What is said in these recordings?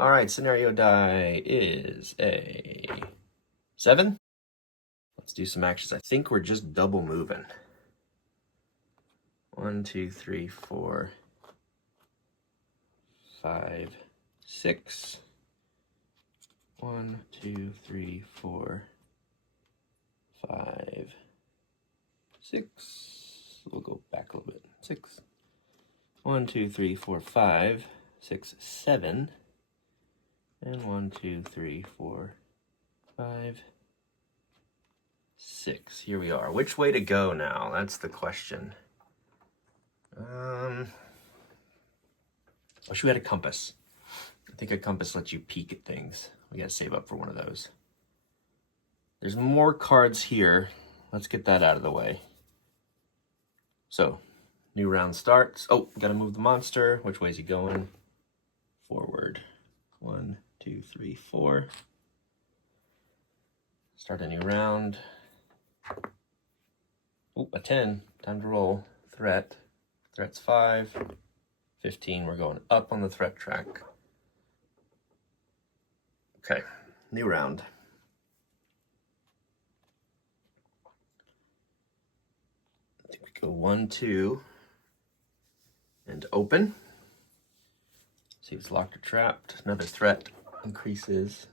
All right, scenario die is a 7. Let's do some actions. I think we're just double moving. 1, 2, 3, 4, 5, 6. 1, 2, 3, 4, 5, 6. We'll go back a little bit. 6. 1, 2, 3, 4, 5, 6, 7. And 1, 2, 3, 4, 5, 6. Here we are. Which way to go now? That's the question. I wish we had a compass. I think a compass lets you peek at things. We gotta save up for one of those. There's more cards here. Let's get that out of the way. So, new round starts. Oh, gotta move the monster. Which way is he going? Forward. 1, 2, 3, 4. Start a new round. Oh, a 10. Time to roll. Threat. Threat's 5. 15. We're going up on the threat track. Okay, new round. I think we go 1, 2, and open. See if it's locked or trapped. Another threat increases.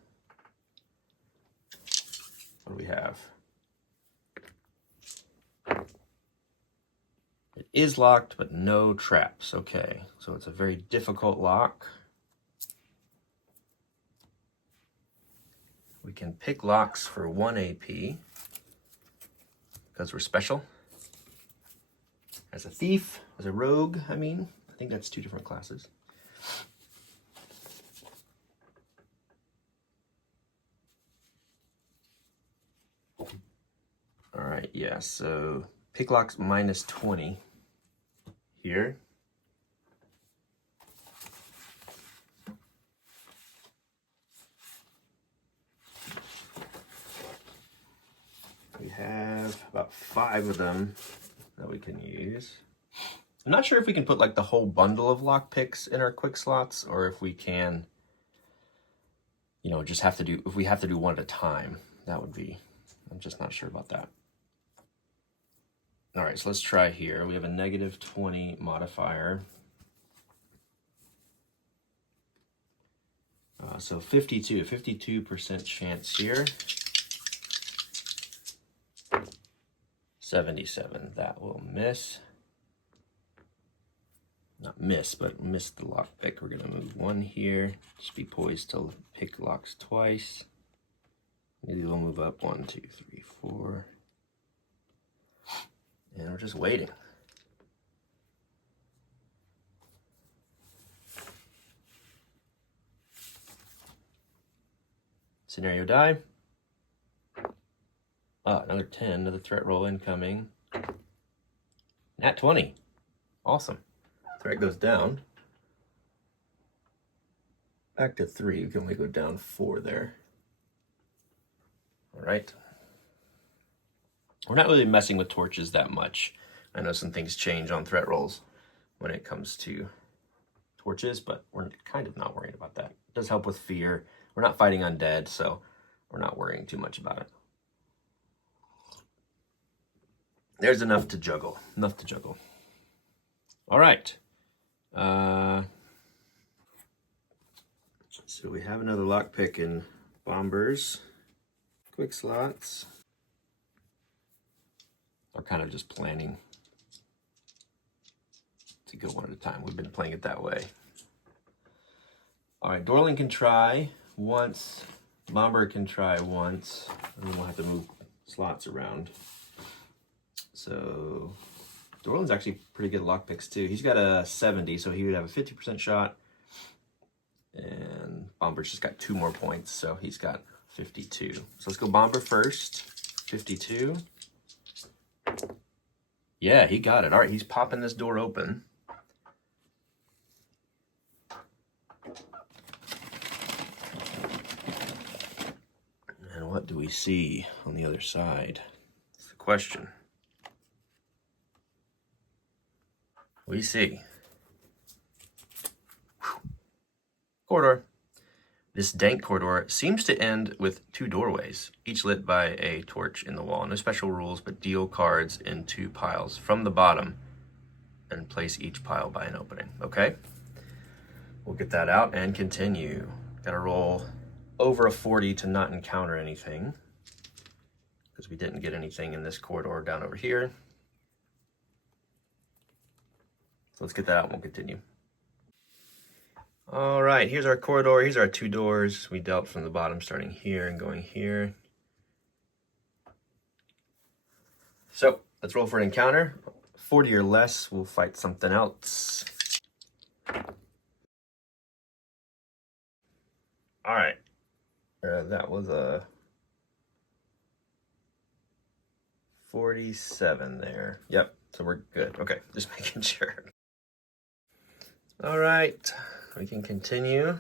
What do we have? It is locked, but no traps. Okay, so it's a very difficult lock. We can pick locks for 1 AP because we're special. As a thief, as a rogue, I think that's 2 different classes. All right, yeah, so pick locks minus 20 here. We have about 5 of them that we can use. I'm not sure if we can put like the whole bundle of lock picks in our quick slots, or if we can, just if we have to do one at a time. That would be, I'm just not sure about that. All right, so let's try here. We have a negative 20 modifier. So 52% chance here. 77, that will miss. Not miss, but miss the lock pick. We're gonna move 1 here. Just be poised to pick locks twice. Maybe we'll move up 1, 2, 3, 4. And we're just waiting. Scenario die. Another 10, another threat roll incoming. Nat 20. Awesome. Threat goes down. Back to 3. We can only go down 4 there. All right. We're not really messing with torches that much. I know some things change on threat rolls when it comes to torches, but we're kind of not worried about that. It does help with fear. We're not fighting undead, so we're not worrying too much about it. There's enough to juggle. All right. So we have another lockpick in bombers. Quick slots. We're kind of just planning to go one at a time. We've been playing it that way. All right, Dorling can try once. Bomber can try once. And then we'll have to move slots around. So Dorland's actually pretty good lockpicks too. He's got a 70, so he would have a 50% shot. And Bomber's just got 2 more points, so he's got 52. So let's go Bomber first. 52. Yeah, he got it. All right, he's popping this door open. And what do we see on the other side? That's the question. We see corridor. This dank corridor seems to end with 2 doorways, each lit by a torch in the wall. No special rules, but deal cards in 2 piles from the bottom and place each pile by an opening, okay? We'll get that out and continue. Gotta roll over a 40 to not encounter anything, because we didn't get anything in this corridor down over here. So let's get that out and we'll continue. All right, here's our corridor. Here's our 2 doors. We dealt from the bottom, starting here and going here. So let's roll for an encounter. 40 or less, we'll fight something else. All right, that was a 47 there. Yep, so we're good. Okay, just making sure. All right, we can continue.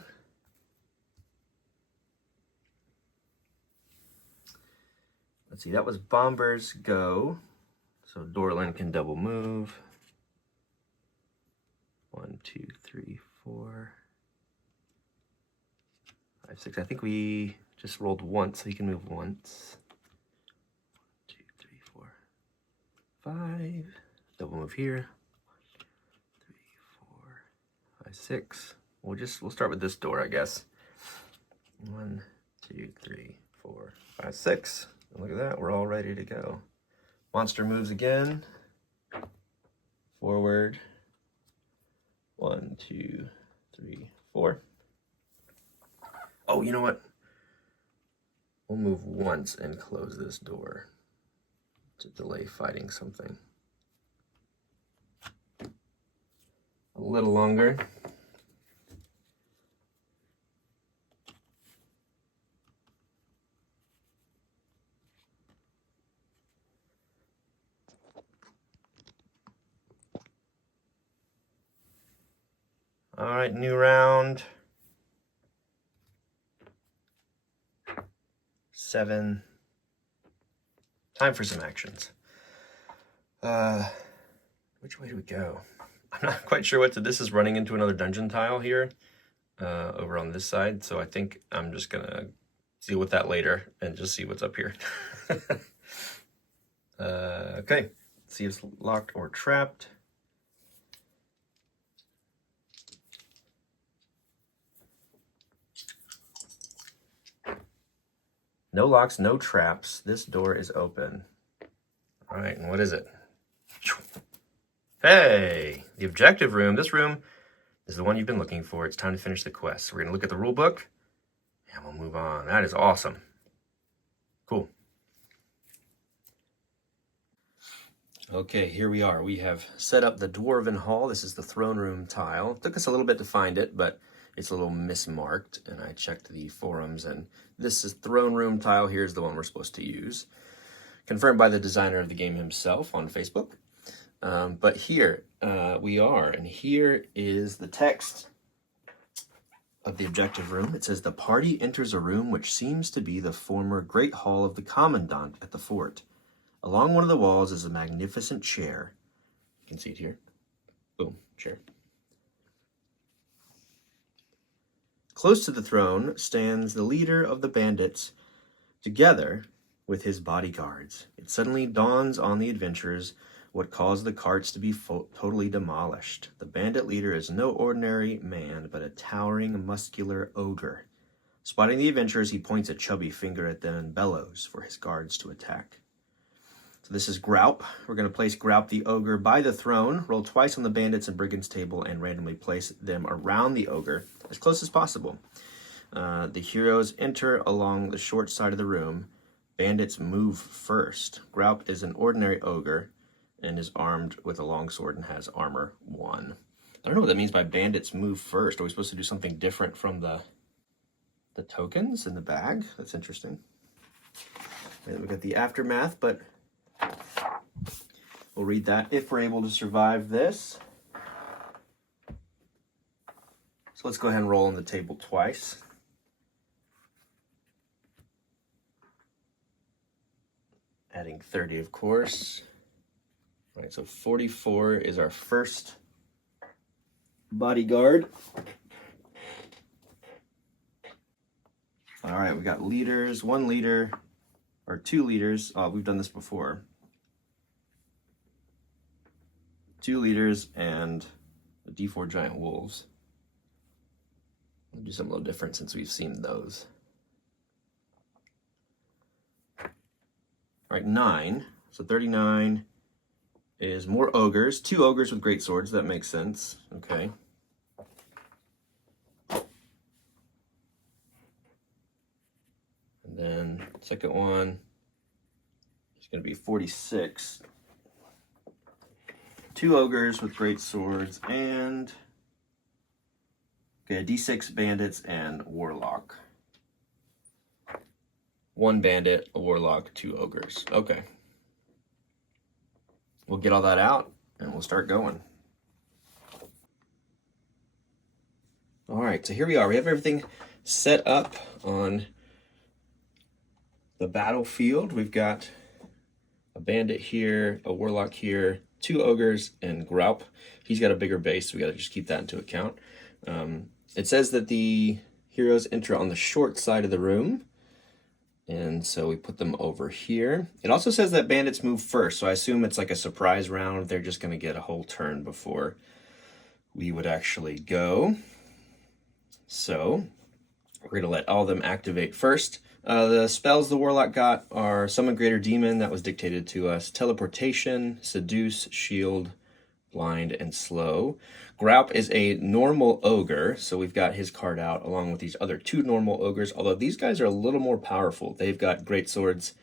Let's see, that was Bomber's go. So Dorlin can double move. 1, 2, 3, 4, 5, 6. I think we just rolled once, so he can move once. 1, 2, 3, 4, 5. Double move here. 3, 4, 5, 6. We'll start with this door, I guess. 1, 2, 3, 4, 5, 6. And look at that, we're all ready to go. Monster moves again. Forward. 1, 2, 3, 4. Oh, you know what? We'll move once and close this door to delay fighting something. A little longer. All right, new round. 7. Time for some actions. Which way do we go? I'm not quite sure what to. This is running into another dungeon tile here, over on this side. So I think I'm just gonna deal with that later and just see what's up here. Okay, see if it's locked or trapped. No locks, no traps. This door is open. All right, and what is it? Hey, the objective room. This room is the one you've been looking for. It's time to finish the quest. We're gonna look at the rule book and we'll move on. That is awesome. Cool. Okay, here we are. We have set up the Dwarven Hall. This is the throne room tile. It took us a little bit to find it, but it's a little mismarked, and I checked the forums, and this is throne room tile. Here's the one we're supposed to use. Confirmed by the designer of the game himself on Facebook. But here we are, and here is the text of the objective room. It says, the party enters a room which seems to be the former Great Hall of the Commandant at the fort. Along one of the walls is a magnificent chair. You can see it here. Boom, chair. Close to the throne stands the leader of the bandits, together with his bodyguards. It suddenly dawns on the adventurers what caused the carts to be totally demolished. The bandit leader is no ordinary man, but a towering, muscular ogre. Spotting the adventurers, he points a chubby finger at them and bellows for his guards to attack. So this is Graup. We're going to place Graup the ogre by the throne, roll twice on the bandits and brigands table, and randomly place them around the ogre as close as possible. The heroes enter along the short side of the room. Bandits move first. Graup is an ordinary ogre and is armed with a longsword and has armor 1. I don't know what that means by bandits move first. Are we supposed to do something different from the tokens in the bag? That's interesting. And we got the aftermath, but we'll read that if we're able to survive this. So let's go ahead and roll on the table twice. Adding 30, of course. All right, so 44 is our first bodyguard. All right, we got leaders, 1 leader, or 2 leaders. Oh, we've done this before. 2 leaders and the D4 giant wolves. We'll do something a little different since we've seen those. All right, 9. So 39 is more ogres. 2 ogres with great swords. That makes sense. Okay. And then second one is going to be 46. 2 ogres with great swords and okay, D6 bandits and warlock. 1 bandit, a warlock, 2 ogres. Okay. We'll get all that out and we'll start going. All right, so here we are. We have everything set up on the battlefield. We've got a bandit here, a warlock here, 2 ogres, and Graup. He's got a bigger base, so we got to just keep that into account. It says that the heroes enter on the short side of the room, and so we put them over here. It also says that bandits move first, so I assume it's like a surprise round. They're just going to get a whole turn before we would actually go. So we're going to let all of them activate first. The spells the Warlock got are Summon Greater Demon, that was dictated to us, Teleportation, Seduce, Shield, Blind, and Slow. Graup is a normal ogre, so we've got his card out along with these other 2 normal ogres, although these guys are a little more powerful. They've got great swords,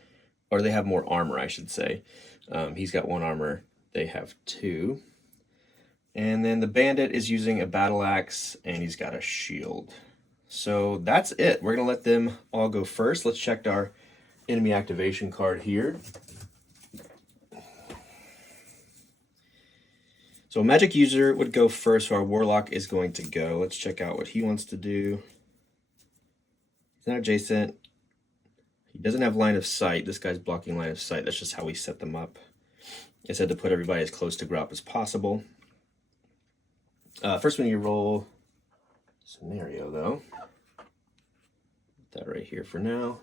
or they have more armor, I should say. He's got 1 armor, they have 2. And then the bandit is using a battle axe, and he's got a shield. So that's it. We're going to let them all go first. Let's check our enemy activation card here. So a magic user would go first, so our warlock is going to go. Let's check out what he wants to do. He's not adjacent. He doesn't have line of sight. This guy's blocking line of sight. That's just how we set them up. I said to put everybody as close to Graup as possible. First we need to roll scenario, though. Put that right here for now.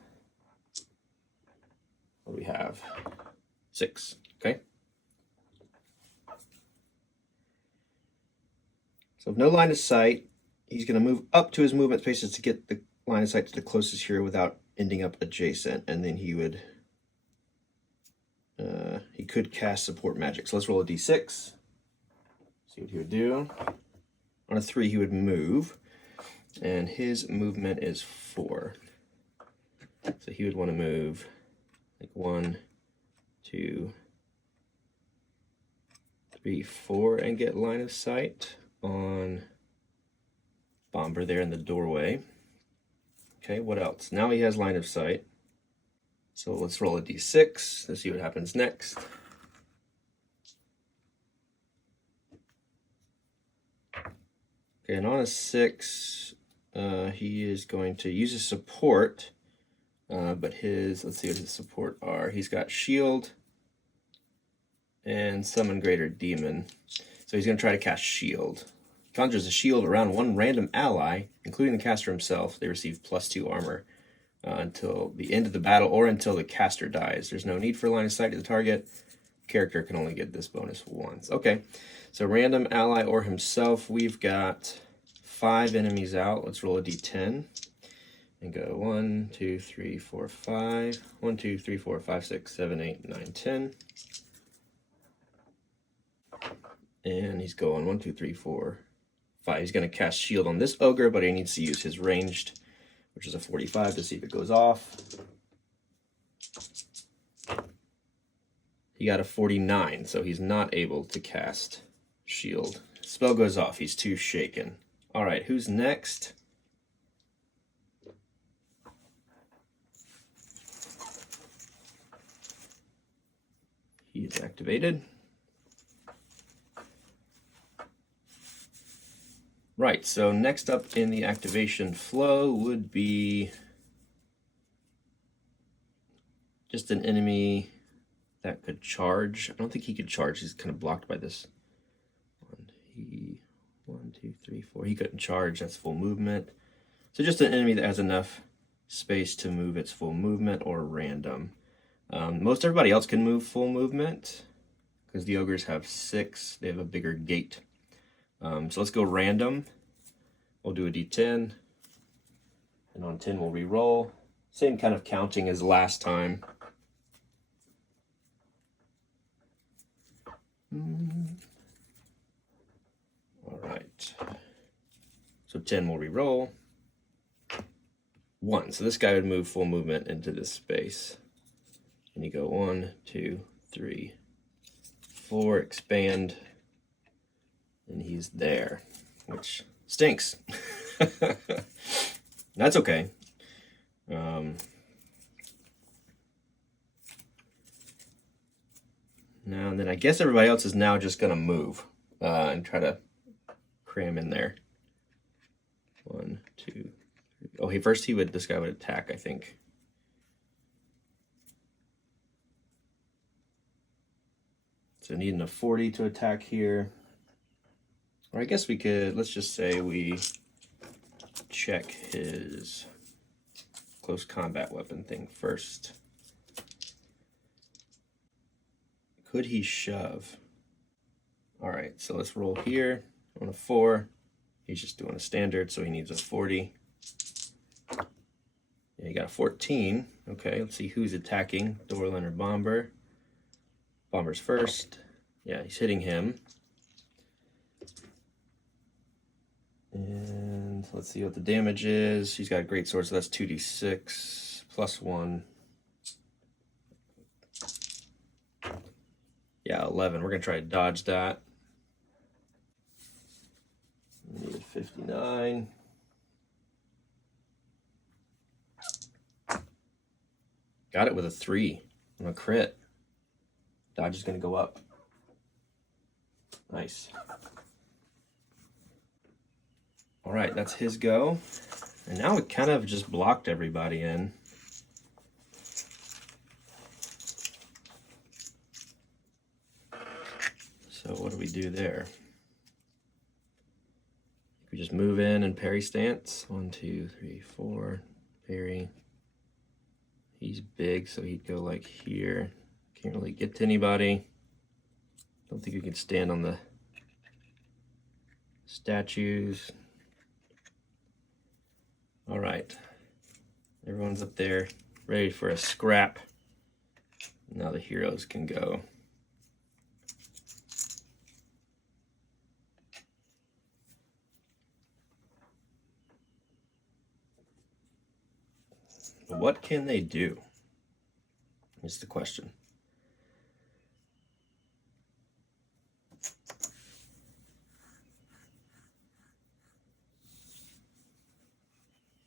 What do we have? 6, okay? So with no line of sight, he's going to move up to his movement spaces to get the line of sight to the closest hero without ending up adjacent, and then he would, he could cast support magic. So let's roll a d6, see what he would do. On a 3, he would move, and his movement is 4. So he would want to move like 1, 2, 3, 4, and get line of sight on Bomber there in the doorway. Okay, what else? Now he has line of sight. So let's roll a d6 to see what happens next. Okay, and on a 6, he is going to use his support, but his, let's see what his support are. He's got shield and summon greater demon. So he's going to try to cast shield. He conjures a shield around 1 random ally, including the caster himself. They receive +2 armor until the end of the battle or until the caster dies. There's no need for line of sight to the target. Character can only get this bonus once. Okay, so random ally or himself. We've got 5 enemies out. Let's roll a d10 and go 1, 2, 3, 4, 5. 1, 2, 3, 4, 5, 6, 7, 8, 9, 10. And he's going 1, 2, 3, 4, 5. He's going to cast shield on this ogre, but he needs to use his ranged, which is a 45, to see if it goes off. He got a 49, so he's not able to cast shield. Spell goes off. He's too shaken. All right, who's next? He's activated. Right, so next up in the activation flow would be just an enemy that could charge. I don't think he could charge. He's kind of blocked by this. 1, 2, 3, 4. He couldn't charge. That's full movement. So just an enemy that has enough space to move its full movement or random. Most everybody else can move full movement because the ogres have 6. They have a bigger gate. So let's go random. We'll do a d10. And on 10 we'll re-roll. Same kind of counting as last time. All right. So 10 will re-roll. 1. So this guy would move full movement into this space. And you go 1, 2, 3, 4, expand. And he's there, which stinks. That's okay. Now and then I guess everybody else is now just going to move and try to cram in there. 1, 2, 3. Oh, this guy would attack, I think. So needing a 40 to attack here. Or I guess we could, let's just say we check his close combat weapon thing first. Could he shove? All right, so let's roll here on a 4. He's just doing a standard, so he needs a 40. Yeah, he got a 14. Okay, let's see who's attacking, Dorlin or Bomber. Bomber's first. Yeah, he's hitting him. And let's see what the damage is. He's got a great sword, so that's 2d6 plus 1. Yeah, 11. We're going to try to dodge that. We need 59. Got it with a 3 on a crit. Dodge is going to go up. Nice. All right, that's his go. And now it kind of just blocked everybody in. So what do we do there? We just move in and parry stance. 1, 2, 3, 4. Parry. He's big, so he'd go like here. Can't really get to anybody. Don't think we can stand on the statues. All right. Everyone's up there ready for a scrap. Now the heroes can go. What can they do? Is the question.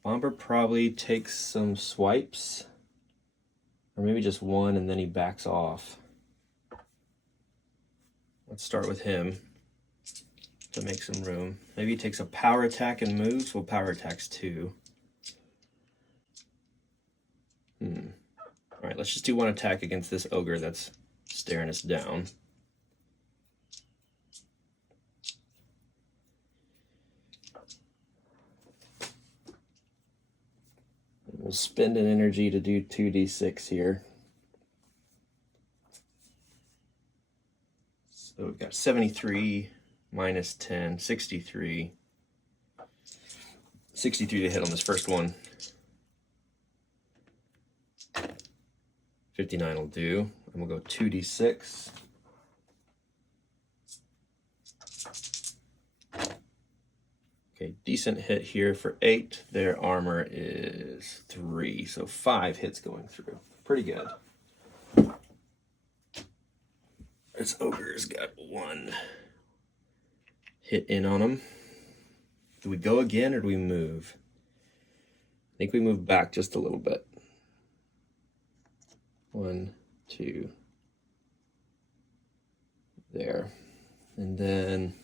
Bomber probably takes some swipes, or maybe just one and then he backs off. Let's start with him to make some room. Maybe he takes a power attack and moves. Well, power attacks 2. All right, let's just do one attack against this ogre that's staring us down. We'll spend an energy to do 2d6 here. So we've got 73 minus 10, 63. 63 to hit on this first one. 59 will do. And we'll go 2d6. Okay, decent hit here for 8. Their armor is 3, so 5 hits going through. Pretty good. This ogre's got 1 hit in on him. Do we go again or do we move? I think we move back just a little bit. 1, 2, there. And then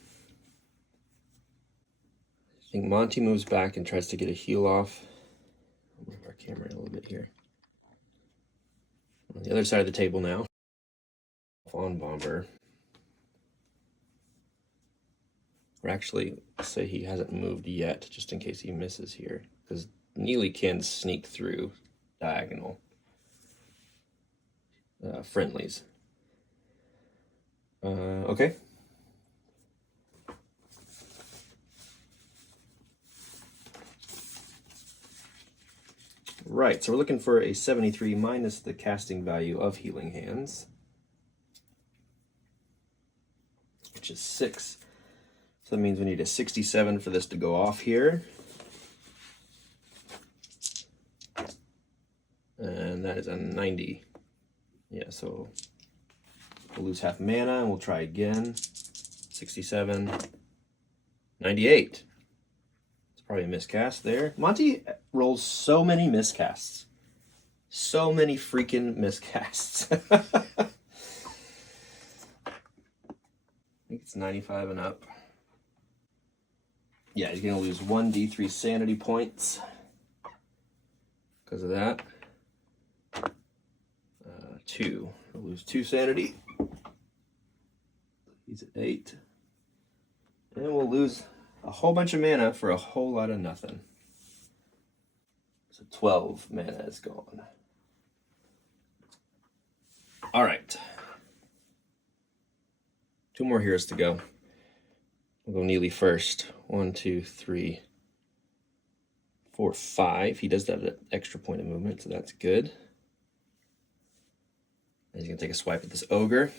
I think Monty moves back and tries to get a heal off. I'll move our camera a little bit here. On the other side of the table now. On Bomber. Or actually, say he hasn't moved yet, just in case he misses here. Because Neely can sneak through diagonal friendlies. Okay. Right, so we're looking for a 73 minus the casting value of Healing Hands, which is 6. So that means we need a 67 for this to go off here. And that is a 90. Yeah, so we'll lose half mana and we'll try again. 67. 98. It's probably a miscast there. Monty rolls so many miscasts. So many freaking miscasts. I think it's 95 and up. Yeah, he's going to lose 1 D3 sanity points because of that. 2. He'll lose 2 sanity. He's at 8. And we'll lose a whole bunch of mana for a whole lot of nothing. So 12 mana is gone. All right. 2 more heroes to go. We'll go Neely first. 1, 2, 3, 4, 5. He does have that extra point of movement, so that's good. And he's going to take a swipe at this ogre.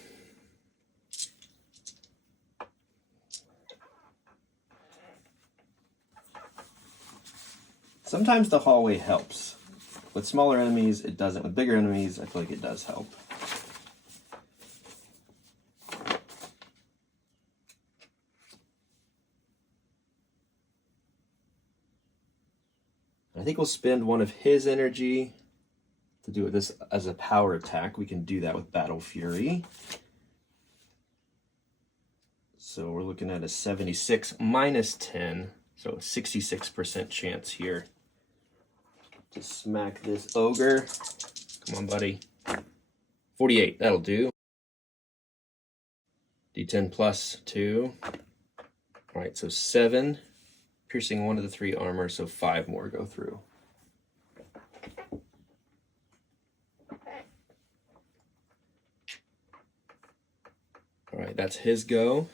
Sometimes the hallway helps. With smaller enemies, it doesn't. With bigger enemies, I feel like it does help. I think we'll spend one of his energy to do this as a power attack. We can do that with Battle Fury. So we're looking at a 76 minus 10, so a 66% chance here to smack this ogre. Come on, buddy. 48, that'll do. D10 plus 2. All right, so 7. Piercing 1 of the 3 armor, so 5 more go through. All right, that's his go.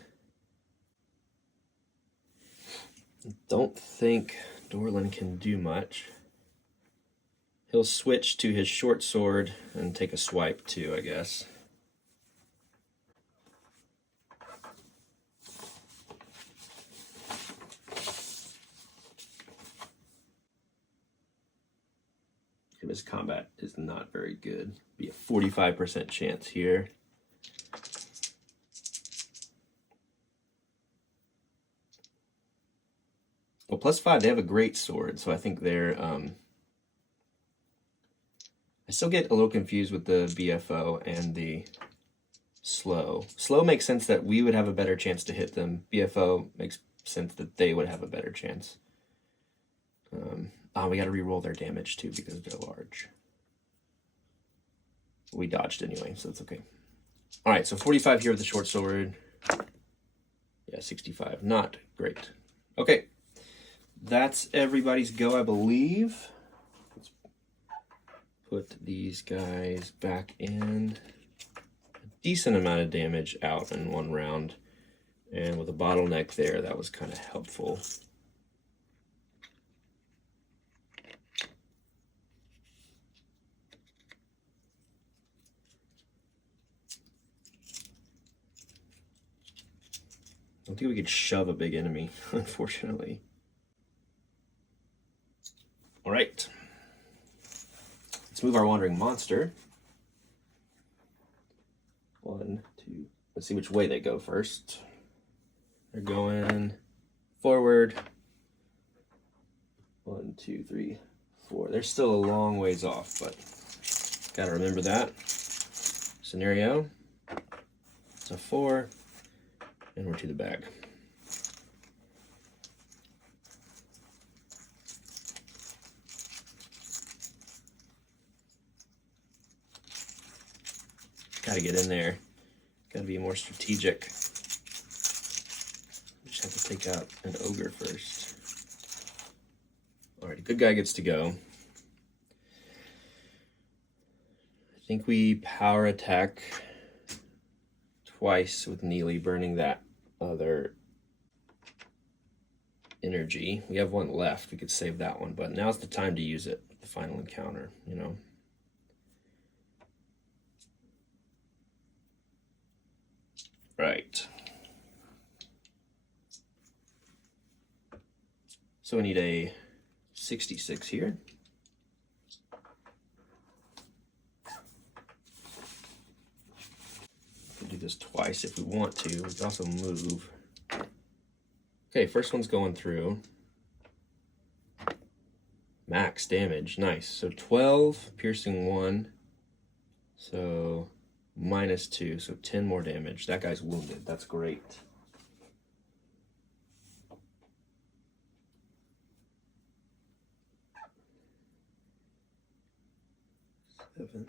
Don't think Dorlin can do much. He'll switch to his short sword and take a swipe too, I guess. His combat is not very good. Be a 45% chance here. Well, +5, they have a great sword, so I think they're... I still get a little confused with the BFO and the slow. Slow makes sense that we would have a better chance to hit them. BFO makes sense that they would have a better chance. We got to re-roll their damage too because they're large. We dodged anyway, so that's okay. All right, so 45 here with the short sword. Yeah, 65. Not great. Okay, that's everybody's go, I believe. Let's put these guys back in. A decent amount of damage out in one round. And with a bottleneck there, that was kind of helpful. I don't think we could shove a big enemy, unfortunately. All right. Let's move our wandering monster. 1, 2. Let's see which way they go first. They're going forward. 1, 2, 3, 4. They're still a long ways off, but gotta remember that. Scenario. It's a 4. And we're to the bag. Gotta get in there. Gotta be more strategic. Just have to take out an ogre first. Already good guy gets to go. I think we power attack twice with Neely, burning that other energy. We have one left. We could save that one, but now's the time to use it. The final encounter, you know. Right. So we need a 66 here. We can do this twice if we want to. We can also move. Okay, first one's going through. Max damage, nice. So 12, piercing 1. So -2, so 10 more damage. That guy's wounded, that's great. Seven.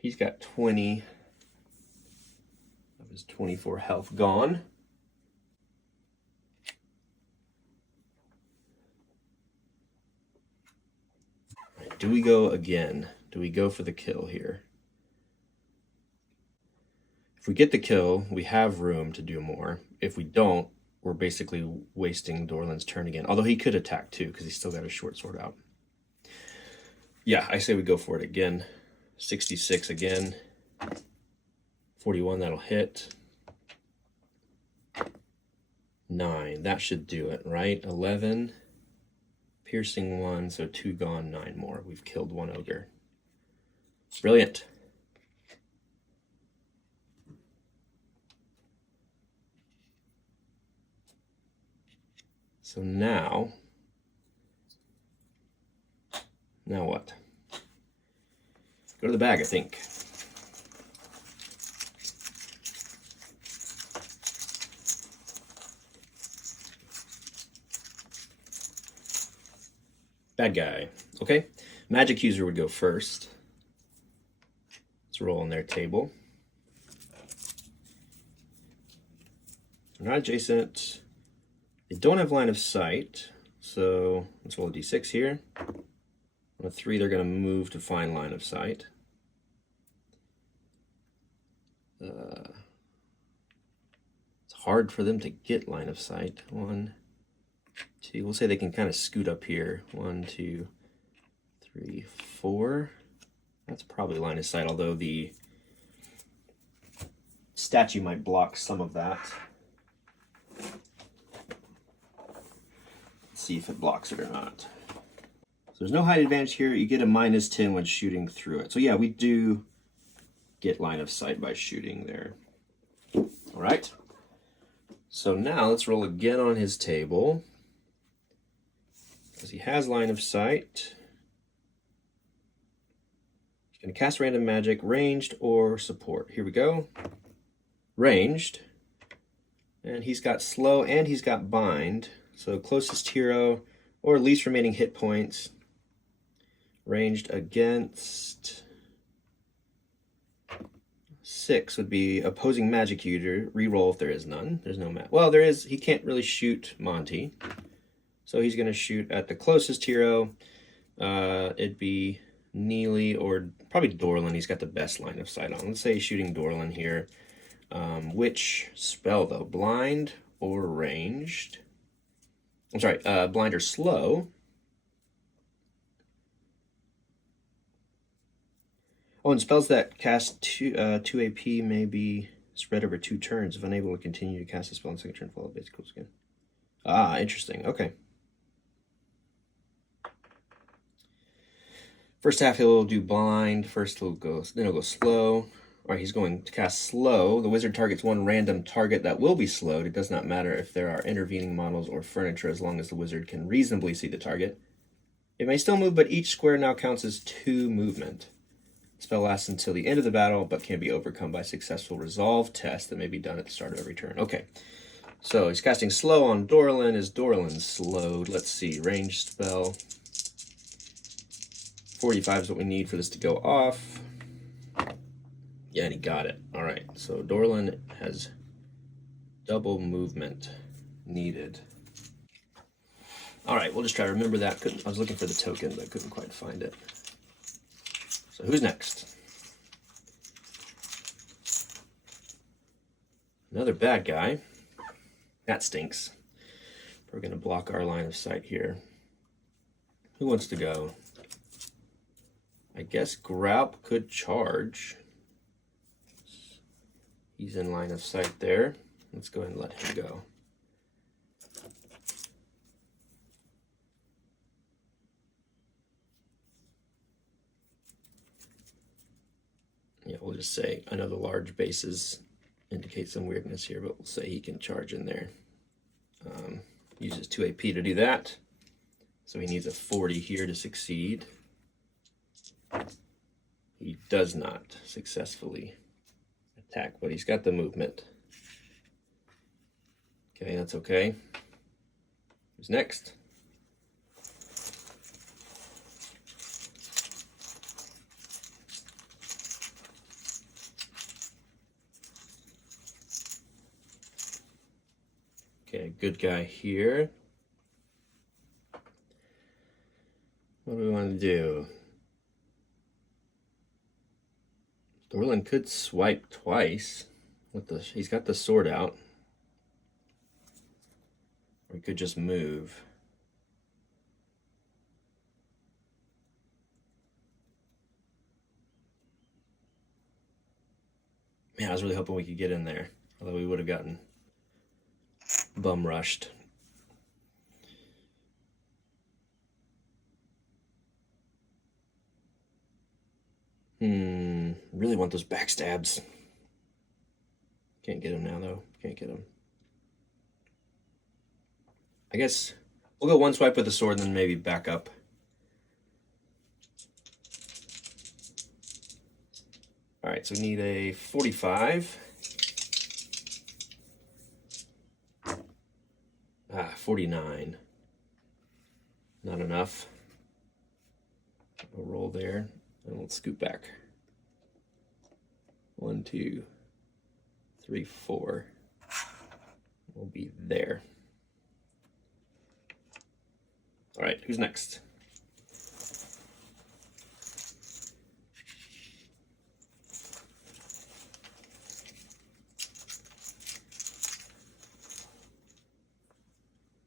He's got 20 of his 24 health gone. Right, do we go again? Do we go for the kill here? If we get the kill, we have room to do more. If we don't, we're basically wasting Dorlan's turn again. Although he could attack too, because he's still got his short sword out. Yeah, I say we go for it again. 66 again. 41, that'll hit. 9, that should do it, right? 11. Piercing 1, so 2 gone, 9 more. We've killed 1 ogre. Brilliant. So now what? Go to the bag, I think. Bad guy. Okay. Magic user would go first. Let's roll on their table. They're not adjacent. They don't have line of sight. So let's roll a d6 here. On a 3, they're going to move to find line of sight. It's hard for them to get line of sight. 1, 2. We'll say they can kind of scoot up here. 1, 2, 3, 4. That's probably line of sight, although the statue might block some of that. Let's see if it blocks it or not. So there's no height advantage here. You get a -10 when shooting through it. So yeah, we do get line of sight by shooting there. All right. So now let's roll again on his table. Because he has line of sight. He's going to cast random magic, ranged or support. Here we go. Ranged. And he's got slow and he's got bind. So closest hero or least remaining hit points. Ranged against 6 would be opposing magic user. Reroll if there is none. There's no well, there is. He can't really shoot Monty, so he's going to shoot at the closest hero. It'd be Neely or probably Dorlan. He's got the best line of sight on. Let's say he's shooting Dorlan here. Which spell though? Blind or ranged? I'm sorry. Blind or slow. Oh, and spells that cast 2 AP may be spread over 2 turns if unable to continue to cast a spell on second turn followed by basic skin. Ah, interesting. Okay. First half he'll do blind. First he'll go, then he'll go slow. All right, he's going to cast slow. The wizard targets one random target that will be slowed. It does not matter if there are intervening models or furniture as long as the wizard can reasonably see the target. It may still move, but each square now counts as 2 movement. Spell lasts until the end of the battle, but can be overcome by successful resolve test that may be done at the start of every turn. Okay, so he's casting slow on Dorlan. Is Dorlan slowed? Let's see, ranged spell. 45 is what we need for this to go off. Yeah, and he got it. All right, so Dorlin has double movement needed. All right, we'll just try to remember that. I was looking for the token, but couldn't quite find it. So who's next? Another bad guy. That stinks. We're going to block our line of sight here. Who wants to go? I guess Graup could charge. He's in line of sight there. Let's go ahead and let him go. Yeah, we'll just say, I know the large bases indicate some weirdness here, but we'll say he can charge in there. Uses 2 AP to do that. So he needs a 40 here to succeed. He does not successfully attack, but he's got the movement. Okay, that's okay. Who's next? Okay, good guy here. What do we want to do? Dorlin could swipe twice. He's got the sword out. Or he could just move. Man, I was really hoping we could get in there. Although we would have gotten bum rushed. Really want those backstabs. Can't get him now though. Can't get him. I guess we'll go one swipe with the sword and then maybe back up. All right, so we need a 45. 49. Not enough. We'll roll there, and we'll scoot back. 1, 2, 3, 4. We'll be there. All right, who's next?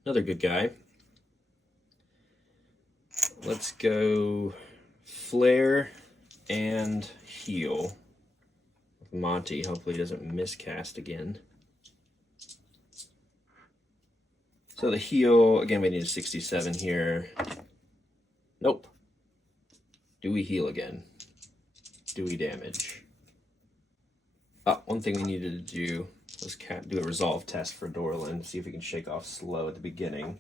Another good guy. Let's go flare and heal with Monty. Hopefully he doesn't miscast again. So the heal, again, we need a 67 here. Nope. Do we heal again? Do we damage? Oh, one thing we needed to do was do a resolve test for Dorlin, see if we can shake off slow at the beginning.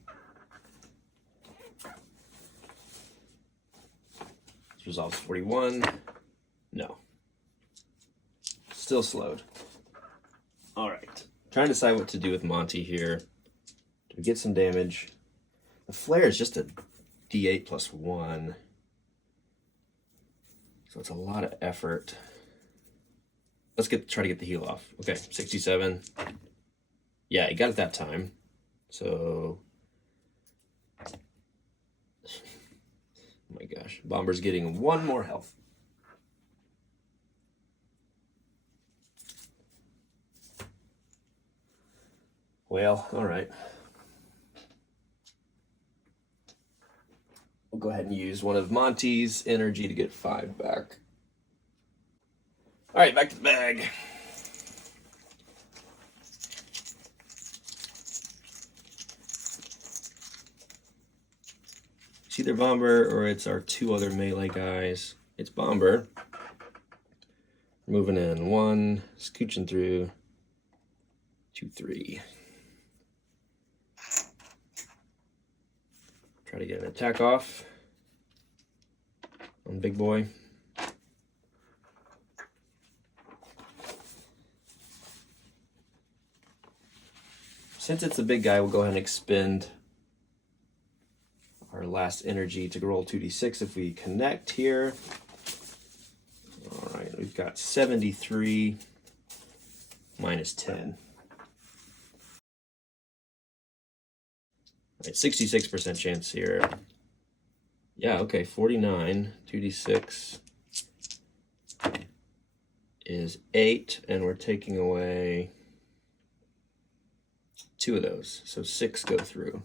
This resolves 41. No. Still slowed. All right. Trying to decide what to do with Monty here. Do we get some damage? The flare is just a D8 plus 1. So it's a lot of effort. Let's try to get the heal off. Okay, 67. Yeah, he got it that time. So, oh my gosh, Bomber's getting 1 more health. Well, all right. We'll go ahead and use one of Monty's energy to get 5 back. All right, back to the bag. It's either Bomber or it's our 2 other melee guys. It's Bomber. Moving in 1, scooching through 2, 3. Try to get an attack off on Big Boy. Since it's a big guy, we'll go ahead and expend our last energy to roll 2d6 if we connect here. All right, we've got 73 minus 10. All right, 66% chance here. Yeah, okay, 49, 2d6 is 8, and we're taking away 2 of those, so 6 go through.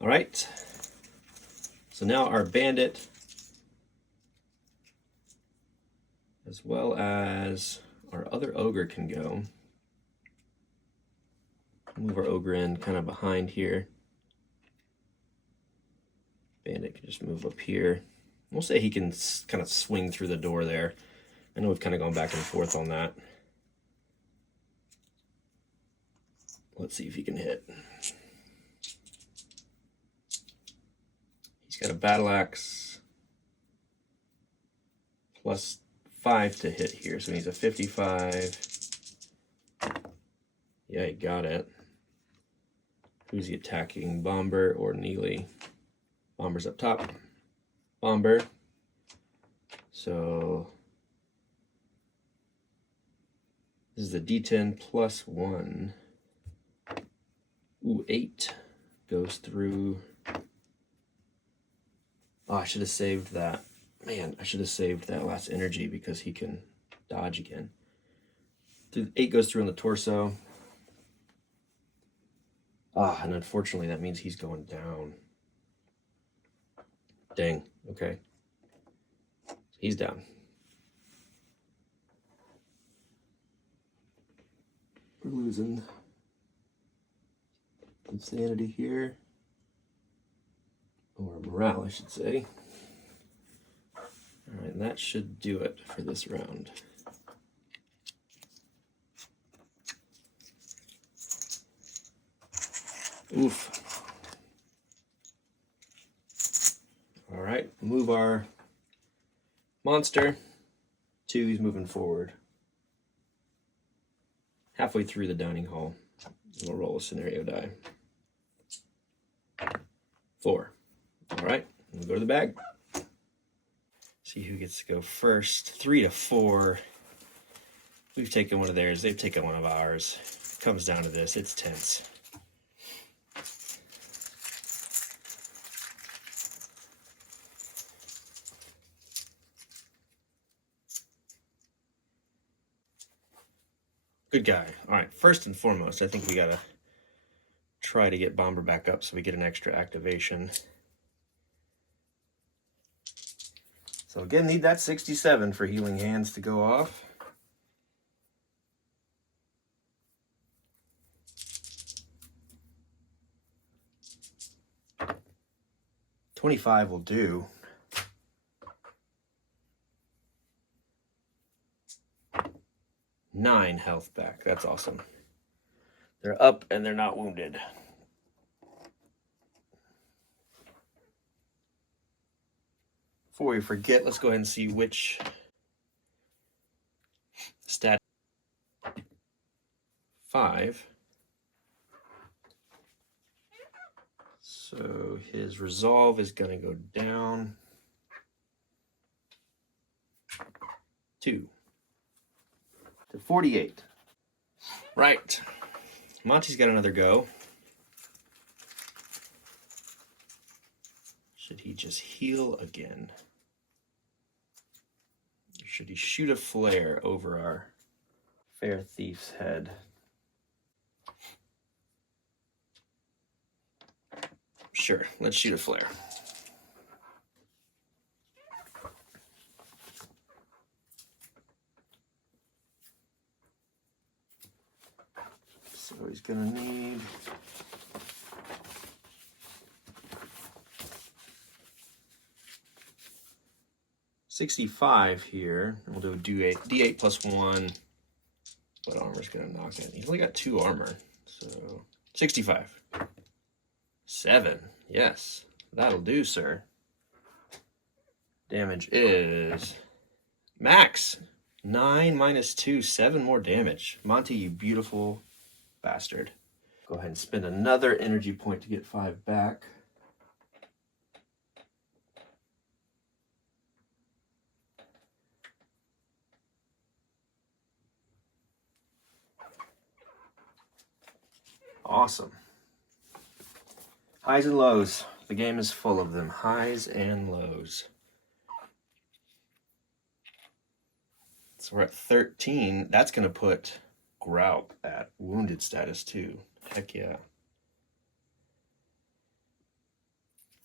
All right, so now our bandit, as well as our other ogre, can go. Move our ogre in kind of behind here. Bandit can just move up here. We'll say he can kind of swing through the door there. I know we've kind of gone back and forth on that. Let's see if he can hit. He's got a battle axe plus 5 to hit here, so he's a 55. Yeah, he got it. Who's he attacking? Bomber or Neely? Bomber's up top. Bomber. So this is a D10 plus 1. Ooh, 8 goes through. Oh, I should have saved that. Man, I should have saved that last energy because he can dodge again. 8 goes through on the torso. Ah, and unfortunately that means he's going down. Dang, okay. He's down. We're losing insanity here. Or morale, I should say. All right, and that should do it for this round. Oof. All right, move our monster. 2, he's moving forward. Halfway through the dining hall. We'll roll a scenario die. 4. All right, we'll go to the bag. See who gets to go first. 3 to 4. We've taken one of theirs. They've taken one of ours. Comes down to this. It's tense. Good guy. All right, first and foremost, I think we got to try to get Bomber back up so we get an extra activation. So again, need that 67 for Healing Hands to go off. $25 will do. $9 health back. That's awesome. They're up and they're not wounded. Before we forget, let's go ahead and see which stat. 5. So his resolve is going to go down 2 to 48. Right. Monty's got another go. Should he just heal again? Or should he shoot a flare over our fair thief's head? Sure, let's shoot a flare. So he's gonna need $65 here. We'll do a D8 plus 1. What armor's gonna knock it? He's only got 2 armor, so 65. 7. Yes, that'll do, sir. Damage is max 9 minus 2, 7 more damage. Monty, you beautiful bastard. Go Go ahead and spend another energy point to get 5 back. Awesome. Highs and lows. The game is full of them. Highs and lows. So we're at 13. That's going to put Graup at wounded status too. Heck yeah.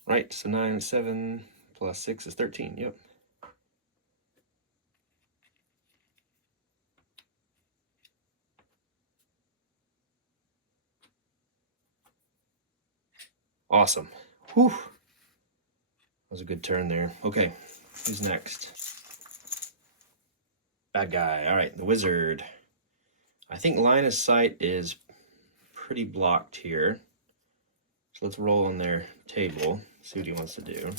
Right, so 9, 7 plus 6 is 13. Yep. Awesome. Whew. That was a good turn there. Okay, who's next? Bad guy. All right, the wizard. I think line of sight is pretty blocked here. So let's roll on their table, see what he wants to do.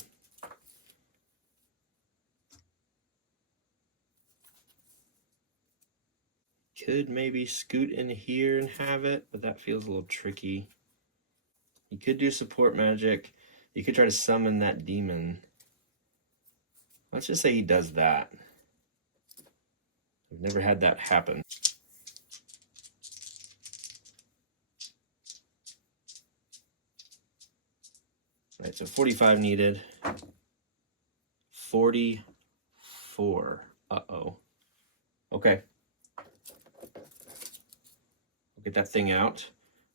Could maybe scoot in here and have it, but that feels a little tricky. You could do support magic. You could try to summon that demon. Let's just say he does that. I've never had that happen. All right, so 45 needed. 44. Uh-oh. Okay. We'll get that thing out.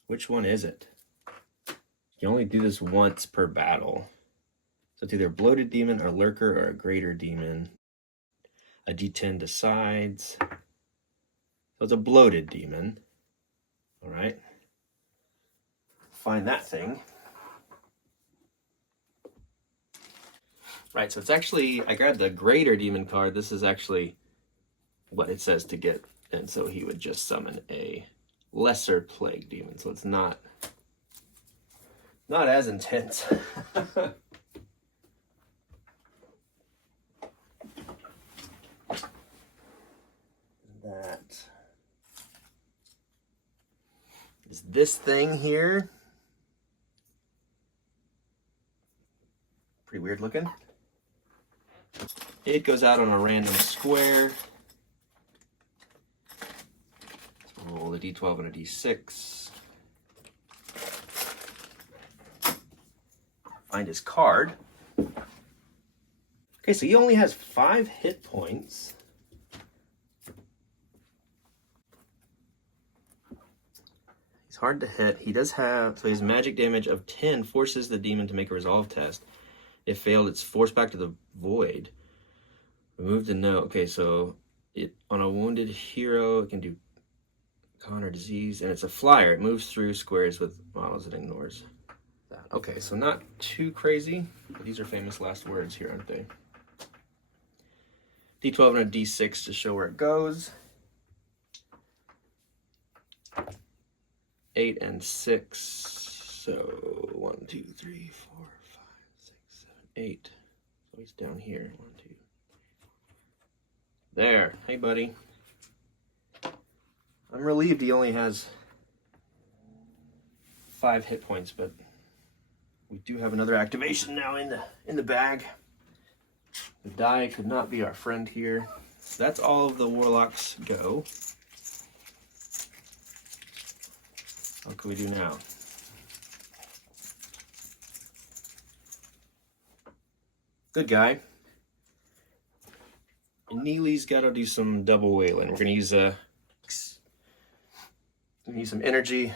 Which one is it? You only do this once per battle. So it's either a bloated demon, or lurker, or a greater demon. A D10 decides. So it's a bloated demon. All right. Find that thing. Right, so it's actually, I grabbed the greater demon card. This is actually what it says to get. And so he would just summon a lesser plague demon. So it's not as intense. That is this thing here. Pretty weird looking. It goes out on a random square. So we'll roll a d12 and a d6. Find his card. Okay, so he only has 5 hit points. He's hard to hit. He does have, so his magic damage of 10 forces the demon to make a resolve test. If failed, it's forced back to the void. Remove the note. Okay, so on a wounded hero, it can do con or disease, and it's a flyer. It moves through squares with models. It ignores that. Okay, so not too crazy, but these are famous last words here, aren't they? D12 and a D6 to show where it goes. 8 and 6. So 1, 2, 3, 4, 5, 6, 7, 8. So he's down here. 1, 2. There. Hey, buddy. I'm relieved he only has 5 hit points, but we do have another activation now in the bag. The die could not be our friend here. So that's all of the warlocks go. What can we do now? Good guy. And Neely's got to do some double wailing. We're going to use some energy.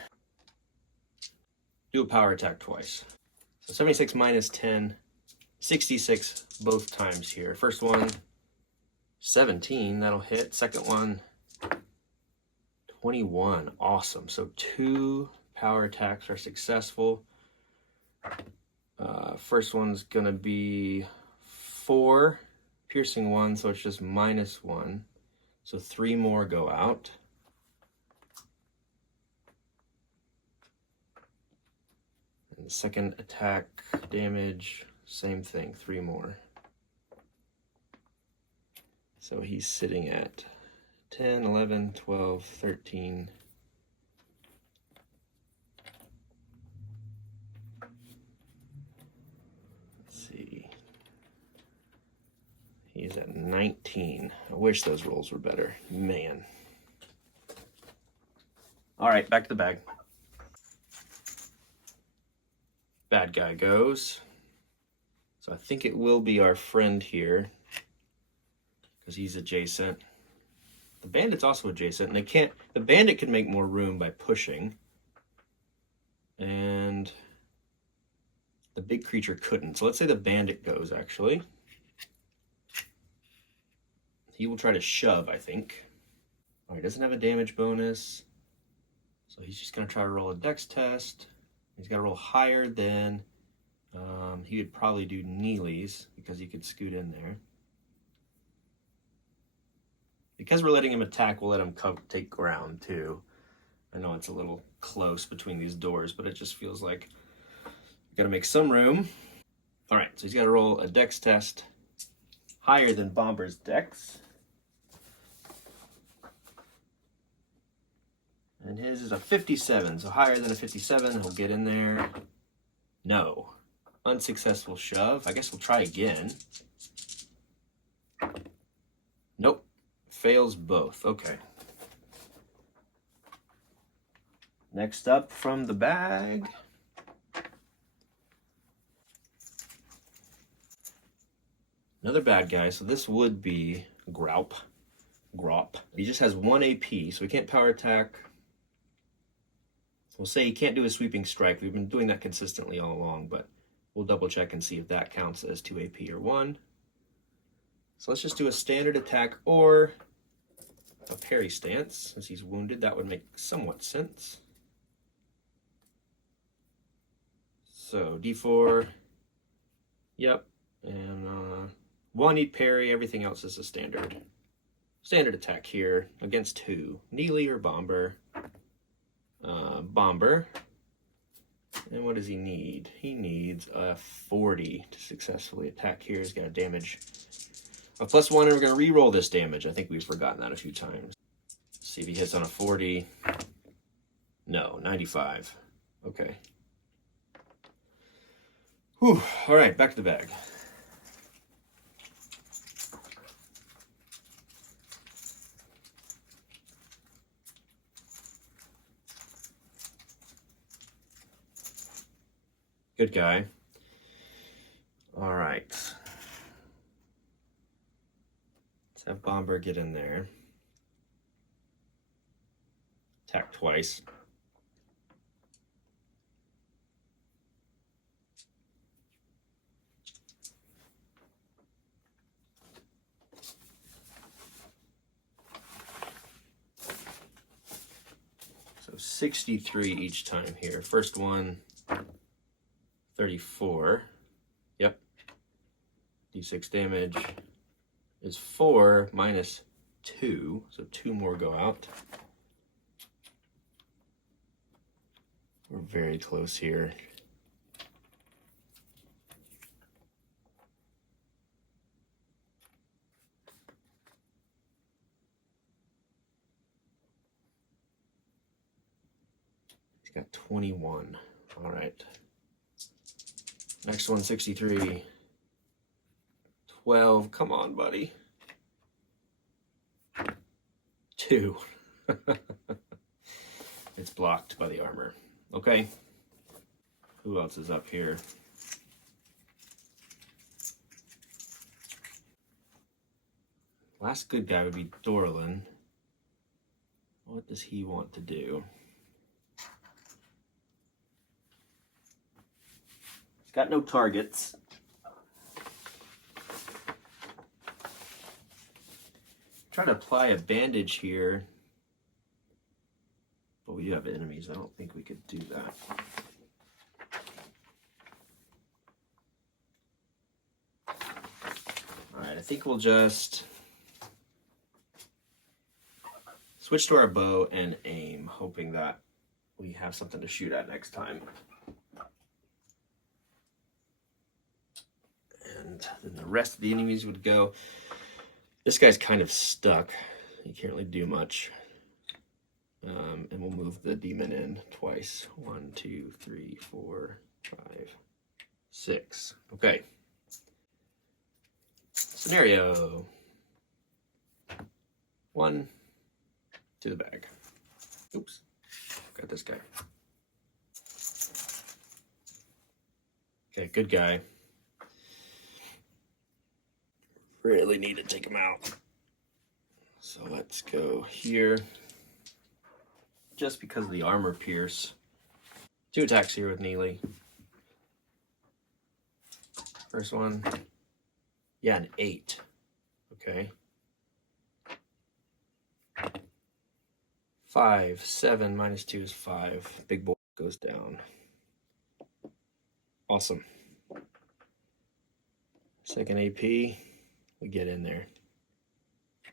Do a power attack twice. So 76 minus 10, 66 both times here. First one, 17, that'll hit. Second one, 21, awesome. So 2 power attacks are successful. First one's gonna be 4, piercing 1, so it's just -1. So 3 more go out. And the second attack damage, same thing, 3 more. So he's sitting at 10, 11, 12, 13, He's at 19. I wish those rolls were better. Man. All right, back to the bag. Bad guy goes. So I think it will be our friend here because he's adjacent. The bandit's also adjacent, and they can't. The bandit can make more room by pushing, and the big creature couldn't. So let's say the bandit goes, actually. He will try to shove, I think. Oh, he doesn't have a damage bonus, so he's just going to try to roll a dex test. He's got to roll higher than, he would probably do Neely's, because he could scoot in there. Because we're letting him attack, we'll let him take ground, too. I know it's a little close between these doors, but it just feels like we've got to make some room. All right, so he's got to roll a dex test higher than Bomber's dex. And his is a 57, so higher than a 57. He'll get in there. No. Unsuccessful shove. I guess we'll try again. Nope. Fails both. Okay. Next up from the bag. Another bad guy. So this would be Grop. He just has 1 AP, so he can't power attack. So we'll say he can't do a sweeping strike. We've been doing that consistently all along, but we'll double check and see if that counts as 2 AP or 1. So let's just do a standard attack or a parry stance. Since he's wounded, that would make somewhat sense. So D4, yep, and 1 he'd parry, everything else is a standard attack here against who? Neely or Bomber? Bomber. And what does he need? He needs a 40 to successfully attack here. He's got a damage of +1, and we're going to re-roll this damage. I think we've forgotten that a few times. Let's see if he hits on a 40. No, 95. Okay. Whew. All right, back to the bag. Good guy. All right. Let's have Bomber get in there. Attack twice. So 63 each time here. First one, 34. Yep. D6 damage is 4 minus 2, so 2 more go out. We're very close here. He's got 21. All right. Next one, 63. 12. Come on, buddy. 2. It's blocked by the armor. Okay. Who else is up here? Last good guy would be Dorlin. What does he want to do? He's got no targets. Try to apply a bandage here. But we do have enemies. I don't think we could do that. All right, I think we'll just switch to our bow and aim, hoping that we have something to shoot at next time. And then the rest of the enemies would go. This guy's kind of stuck. He can't really do much. And we'll move the demon in twice. 1, 2, 3, 4, 5, 6. Okay. So Scenario. 1 to the bag. Oops. Got this guy. Okay, good guy. Really need to take him out. So let's go here. Just because of the armor pierce. 2 attacks here with Neely. First one. Yeah, an 8. Okay. 5, 7, minus 2 is 5. Big boy goes down. Awesome. Second AP, we get in there.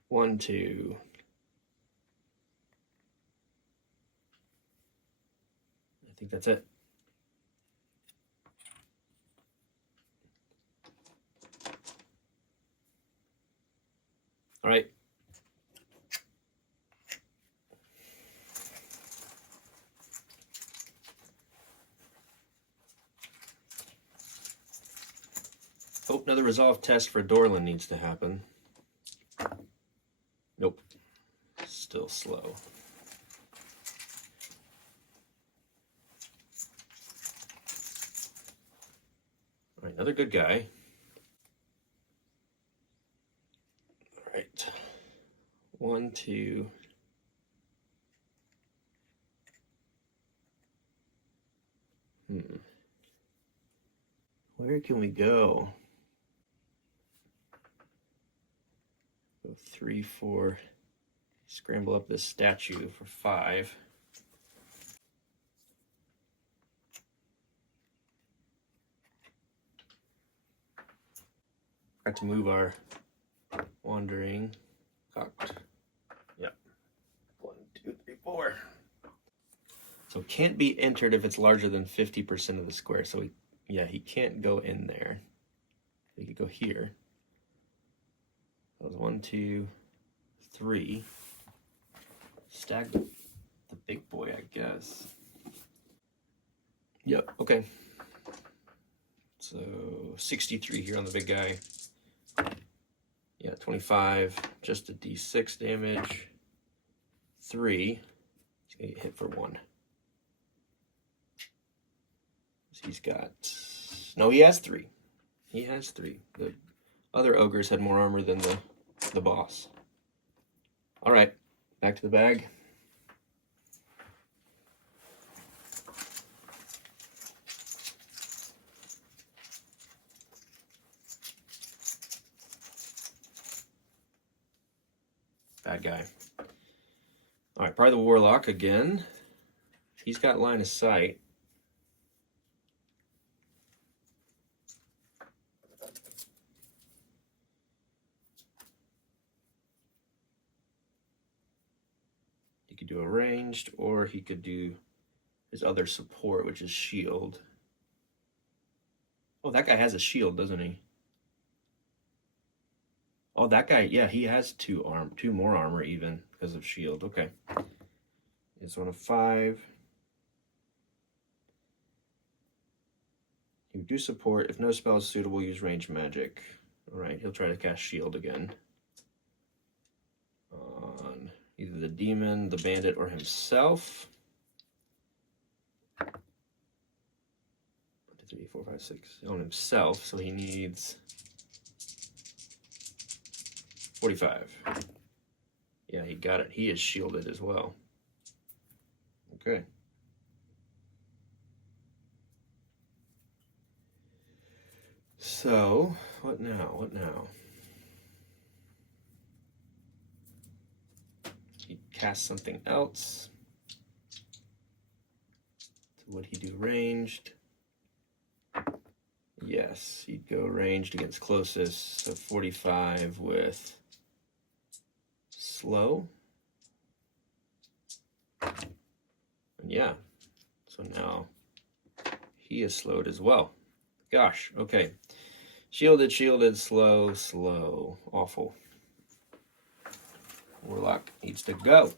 1, 2. I think that's it. All right. Oh, another resolve test for Dorlin needs to happen. Nope. Still slow. All right, another good guy. All right. 1, 2. Where can we go? Go 3, 4. Scramble up this statue for 5. Got to move our wandering. Cocked. Yep. 1, 2, 3, 4. So can't be entered if it's larger than 50% of the square. So he can't go in there. He could go here. That was 1, 2, 3. Stack the big boy, I guess. Yep, okay. So 63 here on the big guy. Yeah, 25. Just a d6 damage. 3. He's gonna get hit for 1. He's got... No, he has 3. He has 3. The other ogres had more armor than the boss. All right, back to the bag. Bad guy. All right, probably the Warlock again. He's got line of sight. He could do a ranged, or he could do his other support, which is shield. Oh, that guy has a shield, doesn't he? Oh, that guy, yeah, he has 2 more armor even because of shield. Okay. It's 1 of 5. You do support. If no spell is suitable, use range magic. All right, he'll try to cast shield again. On either the demon, the bandit, or himself. 1, 2, 3, 4, 5, 6. On himself, so he needs 45. Yeah, he got it. He is shielded as well. Okay. So, what now? What now? He'd cast something else. So would he do ranged? Yes, he'd go ranged against closest. So 45 with slow. And yeah, so now he is slowed as well. Gosh, okay. Shielded, shielded, slow, slow. Awful. Warlock needs to go.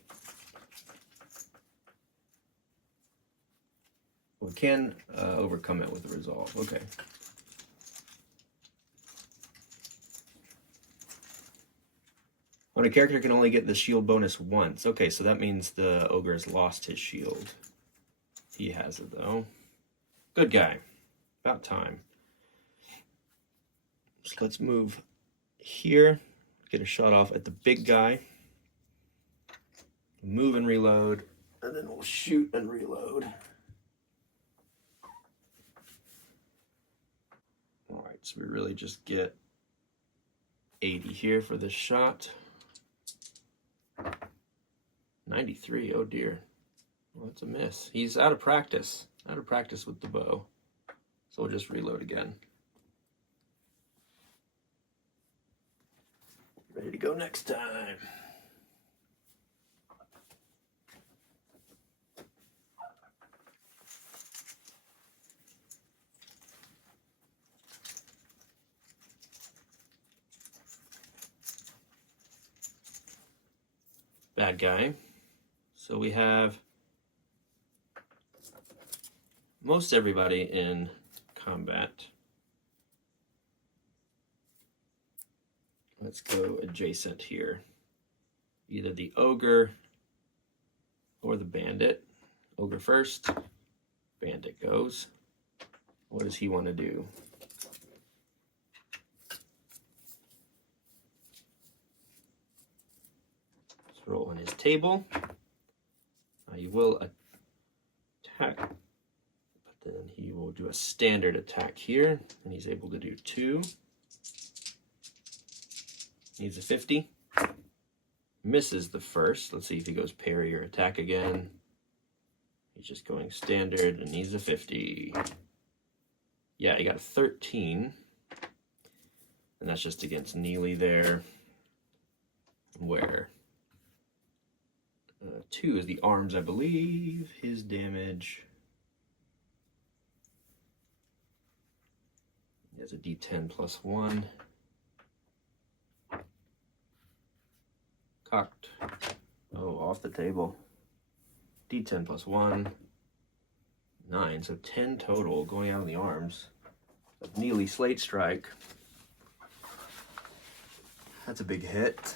We can overcome it with a resolve. Okay. When a character can only get the shield bonus once. Okay, so that means the ogre has lost his shield. He has it, though. Good guy. About time. So let's move here. Get a shot off at the big guy. Move and reload. And then we'll shoot and reload. All right, so we really just get 80 here for this shot. 93, oh dear. Well, that's a miss. He's out of practice with the bow. So we'll just reload again. Ready to go next time. Bad guy. So we have most everybody in combat. Let's go adjacent here. Either the ogre or the bandit. Ogre first. Bandit goes. What does he want to do? Let's roll on his table. He will attack, but then he will do a standard attack here, and he's able to do 2. Needs a 50. Misses the first. Let's see if he goes parry or attack again. He's just going standard and needs a 50. Yeah, he got a 13. And that's just against Neely there. Where 2 is the arms, I believe. His damage. He has a D10 plus 1. Cocked. Oh, off the table. D10 plus 1. 9, so 10 total going out of the arms. Of Neely Slate Strike. That's a big hit.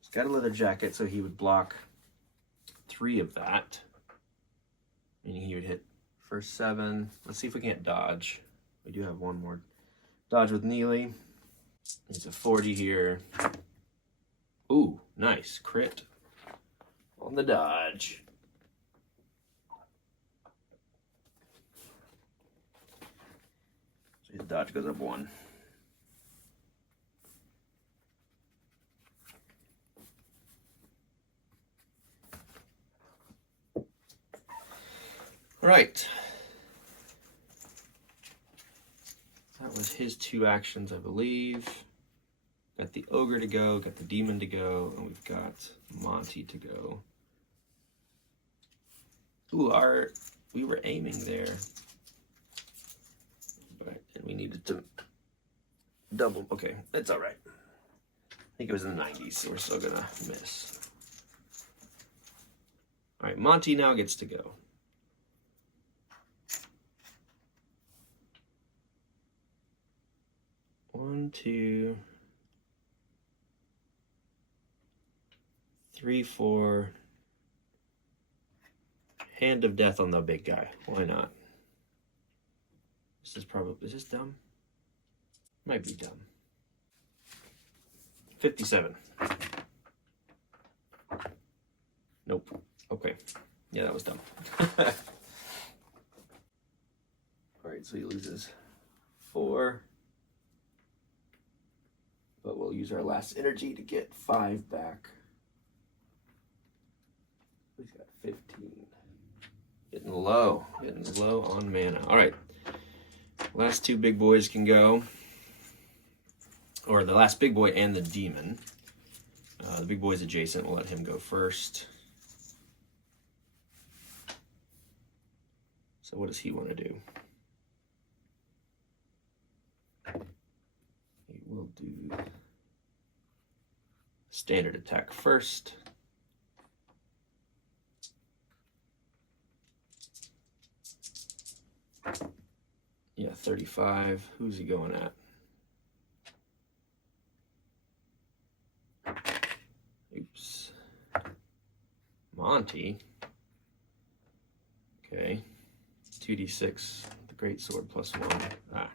He's got a leather jacket, so he would block 3 of that. Meaning he would hit first 7. Let's see if we can't dodge. We do have one more dodge with Neely. He's a 40 here. Ooh, nice. Crit on the dodge. So his dodge goes up 1. All right. That was his 2 actions, I believe. Got the ogre to go, got the demon to go, and we've got Monty to go. Ooh, we were aiming there. But and we needed to double. Okay, that's all right. I think it was in the 90s, so we're still gonna miss. All right, Monty now gets to go. 1, 2, 3, 4. Hand of Death on the big guy. Why not? Is this dumb? Might be dumb. 57. Nope. Okay. Yeah, that was dumb. All right, so he loses 4. But we'll use our last energy to get 5 back. He's got 15. Getting low on mana. All right, last 2 big boys can go. Or the last big boy and the demon. The big boy's adjacent, we'll let him go first. So what does he want to do? He will do standard attack first. Yeah, 35. Who's he going at? Oops. Monty. Okay. 2d6, the great sword plus 1. Ah.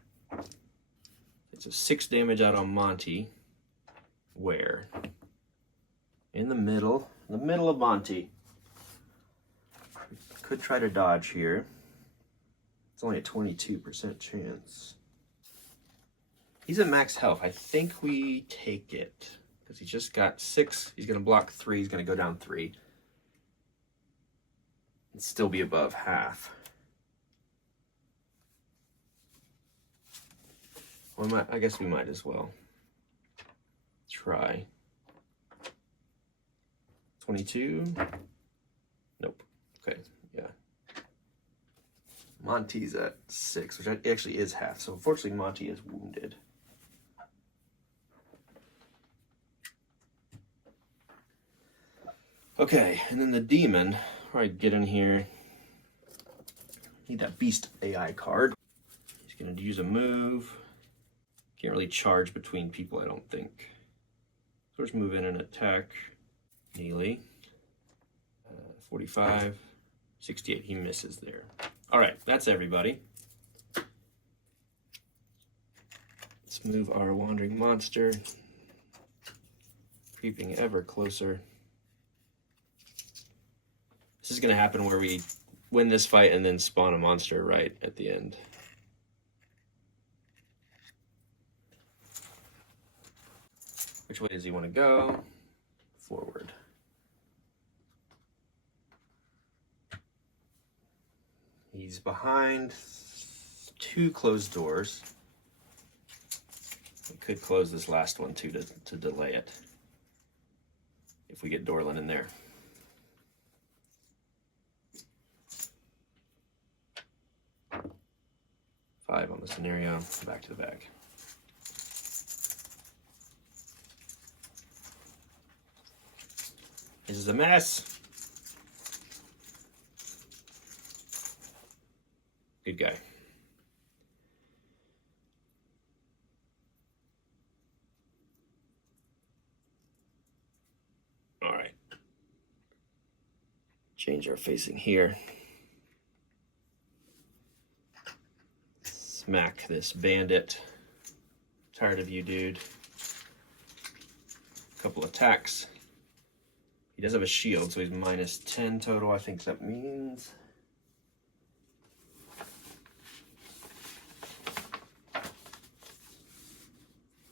It's a 6 damage out on Monty. Where? In the middle of Monty. Could try to dodge here. It's only a 22% chance. He's at max health. I think we take it. Because he's just got 6. He's going to block 3. He's going to go down 3. And still be above half. Well, I guess we might as well. Try. 22. Nope. Okay, yeah. Monty's at 6, which actually is half. So unfortunately, Monty is wounded. Okay, and then the demon. All right, get in here. Need that beast AI card. He's gonna use a move. Can't really charge between people, I don't think. So let's move in and attack Neely. 45, 68, he misses there. All right, that's everybody. Let's move our wandering monster. Creeping ever closer. This is gonna happen where we win this fight and then spawn a monster right at the end. Which way does he want to go? Forward. He's behind 2 closed doors. We could close this last one too to delay it. If we get Dorlin in there. Five on the scenario, back to the bag. This is a mess. Good guy. All right. Change our facing here. Smack this bandit. Tired of you, dude. Couple attacks. He does have a shield, so he's minus 10 total. I think that means.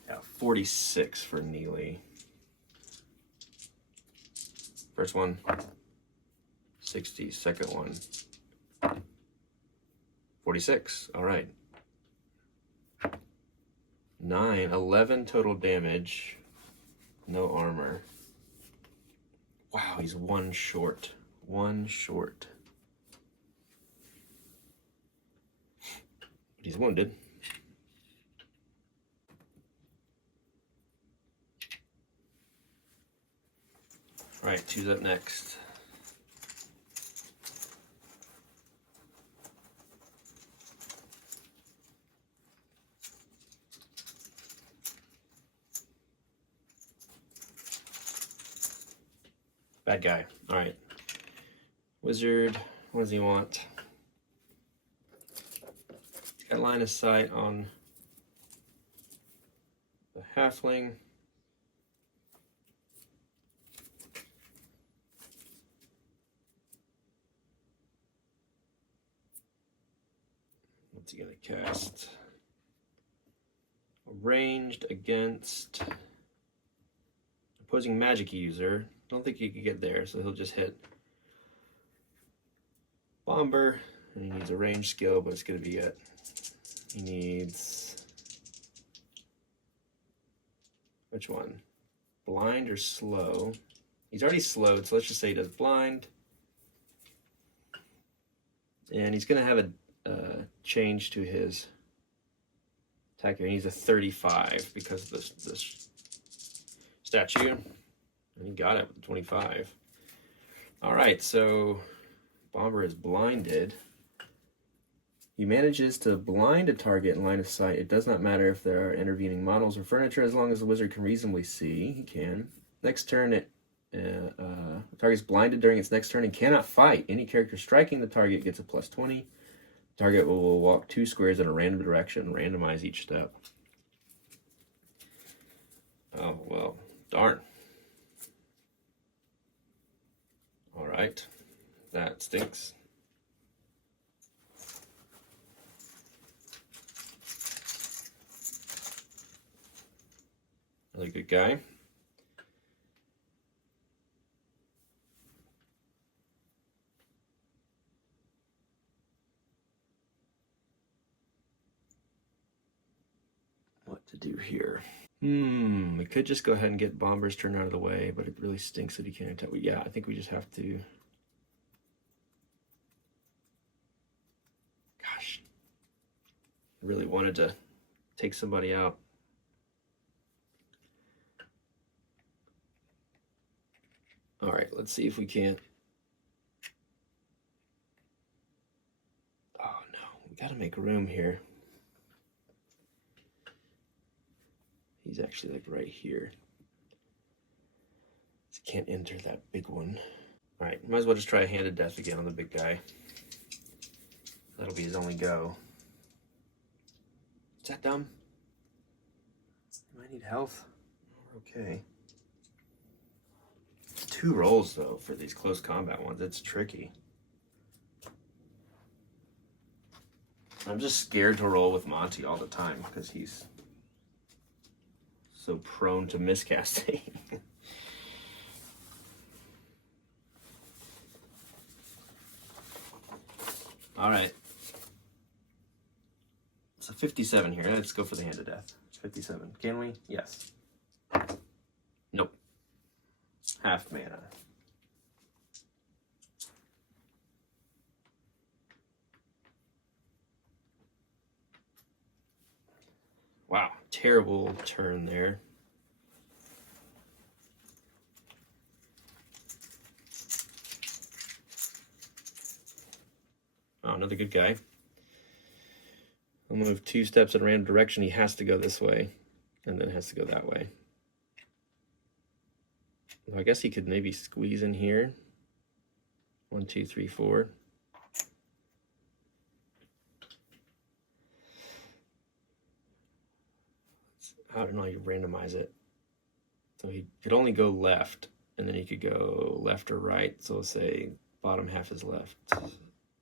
Yeah, 46 for Neely. First one, 60. Second one, 46. All right. 11 total damage. No armor. Wow, he's 1 short. 1 short. But he's wounded. All right, who's up next? Bad guy. All right. Wizard, what does he want? He's got line of sight on the halfling. What's he gonna cast? Ranged against opposing magic user. Don't think he could get there, so he'll just hit Bomber, and he needs a range skill, but it's gonna be it. He needs which one? Blind or slow? He's already slowed, so let's just say he does blind. And he's gonna have a change to his attack here. He needs a 35 because of this statue. And he got it with the 25. All right, so Bomber is blinded. He manages to blind a target in line of sight. It does not matter if there are intervening models or furniture, as long as the wizard can reasonably see. He can. Next turn, the target's blinded during its next turn and cannot fight. Any character striking the target gets a +20. The target will walk 2 squares in a random direction. Randomize each step. Oh, well, darn. All right. That stinks. Really good guy. What to do here? We could just go ahead and get Bomber's turn out of the way, but it really stinks that he can't attack. Yeah, I think we just have to. Gosh. I really wanted to take somebody out. All right, let's see if we can't. Oh no, we gotta make room here. He's actually like right here. So can't enter that big one. All right, might as well just try a Hand of Death again on the big guy. That'll be his only go. Is that dumb? Do I need health? Okay. 2 rolls though for these close combat ones. It's tricky. I'm just scared to roll with Monty all the time because he's so prone to miscasting. All right. It's a 57 here. Let's go for the Hand of Death. 57. Can we? Yes. Nope. Half mana. Wow, terrible turn there. Oh, another good guy. I'll move 2 steps in a random direction. He has to go this way, and then has to go that way. Well, I guess he could maybe squeeze in here. 1, 2, 3, 4. I don't know how you randomize it. So he could only go left, and then he could go left or right. So let's say bottom half is left.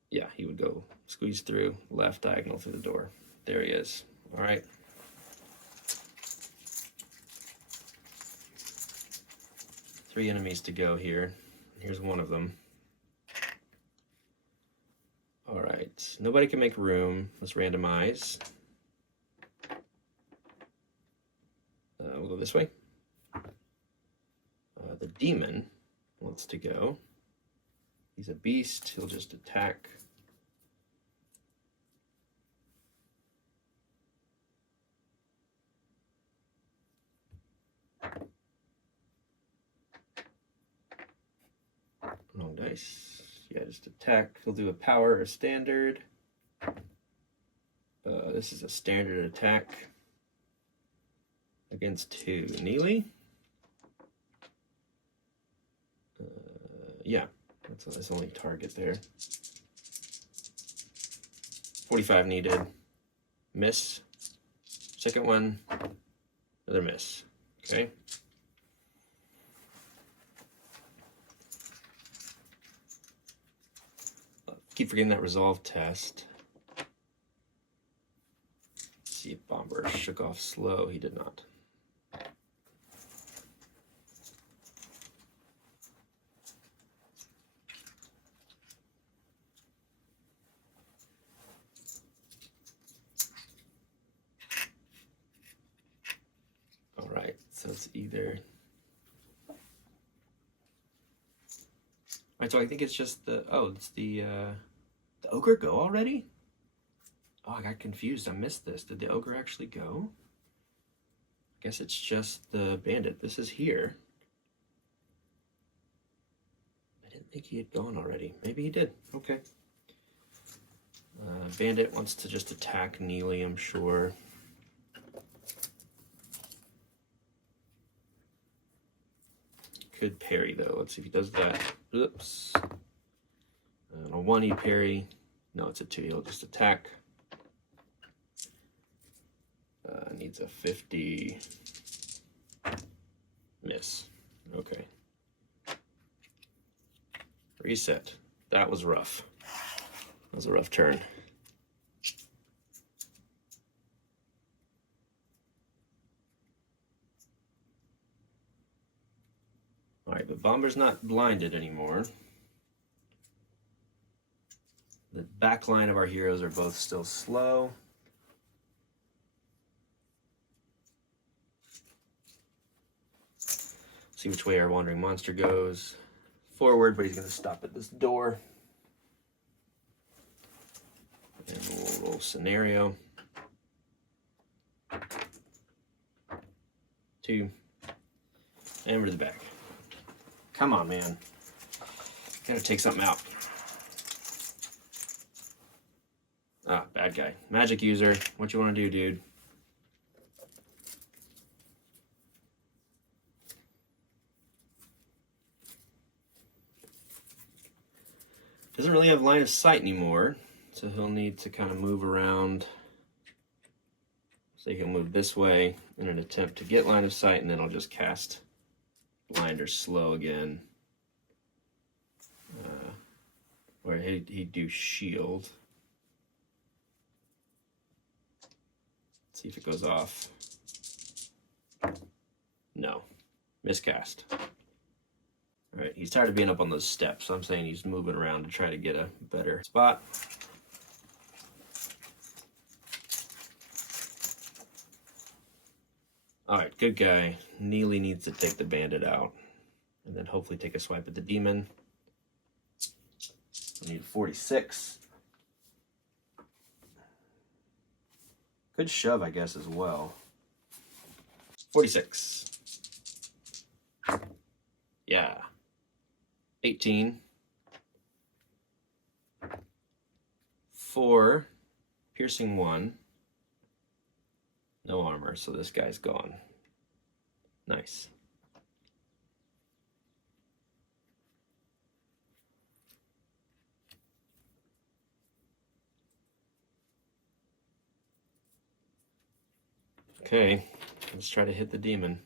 Yeah, he would go squeeze through, left diagonal through the door. There he is. All right. Three enemies to go here. Here's one of them. All right. Nobody can make room. Let's randomize. We'll go this way. The demon wants to go. He's a beast. He'll just attack. Wrong dice. Yeah, just attack. He'll do a power or standard. This is a standard attack against who? Neely? Yeah, that's his only target there. 45 needed. Miss. Second one, another miss. Okay. Keep forgetting that resolve test. Let's see if Bomber shook off slow. He did not. All right, so it's either. All right, so I think it's just the, it's the ogre go already? Oh, I got confused. I missed this. Did the ogre actually go? I guess it's just the bandit. This is here. I didn't think he had gone already. Maybe he did. Okay. Bandit wants to just attack Neely, I'm sure. Could parry though. Let's see if he does that. Oops. A 1 he parry. No, it's a 2. He'll just attack. Needs a 50. Miss. Okay. Reset. That was rough. That was a rough turn. All right, but Bomber's not blinded anymore. The back line of our heroes are both still slow. See which way our wandering monster goes. Forward, but he's going to stop at this door. And we'll roll scenario. 2. And over to the back. Come on, man. Gotta take something out. Ah, bad guy. Magic user. What you want to do, dude? Doesn't really have line of sight anymore, so he'll need to kind of move around. So he'll move this way in an attempt to get line of sight, and then I'll just cast blind or slow again. Or he'd do shield. Let's see if it goes off. No. Miscast. Alright, he's tired of being up on those steps, so I'm saying he's moving around to try to get a better spot. Alright, good guy. Neely needs to take the bandit out. And then hopefully take a swipe at the demon. I need 46. Good shove, I guess, as well. 46. Yeah. 18. 4. Piercing 1. No armor, so this guy's gone. Nice. Okay, let's try to hit the demon.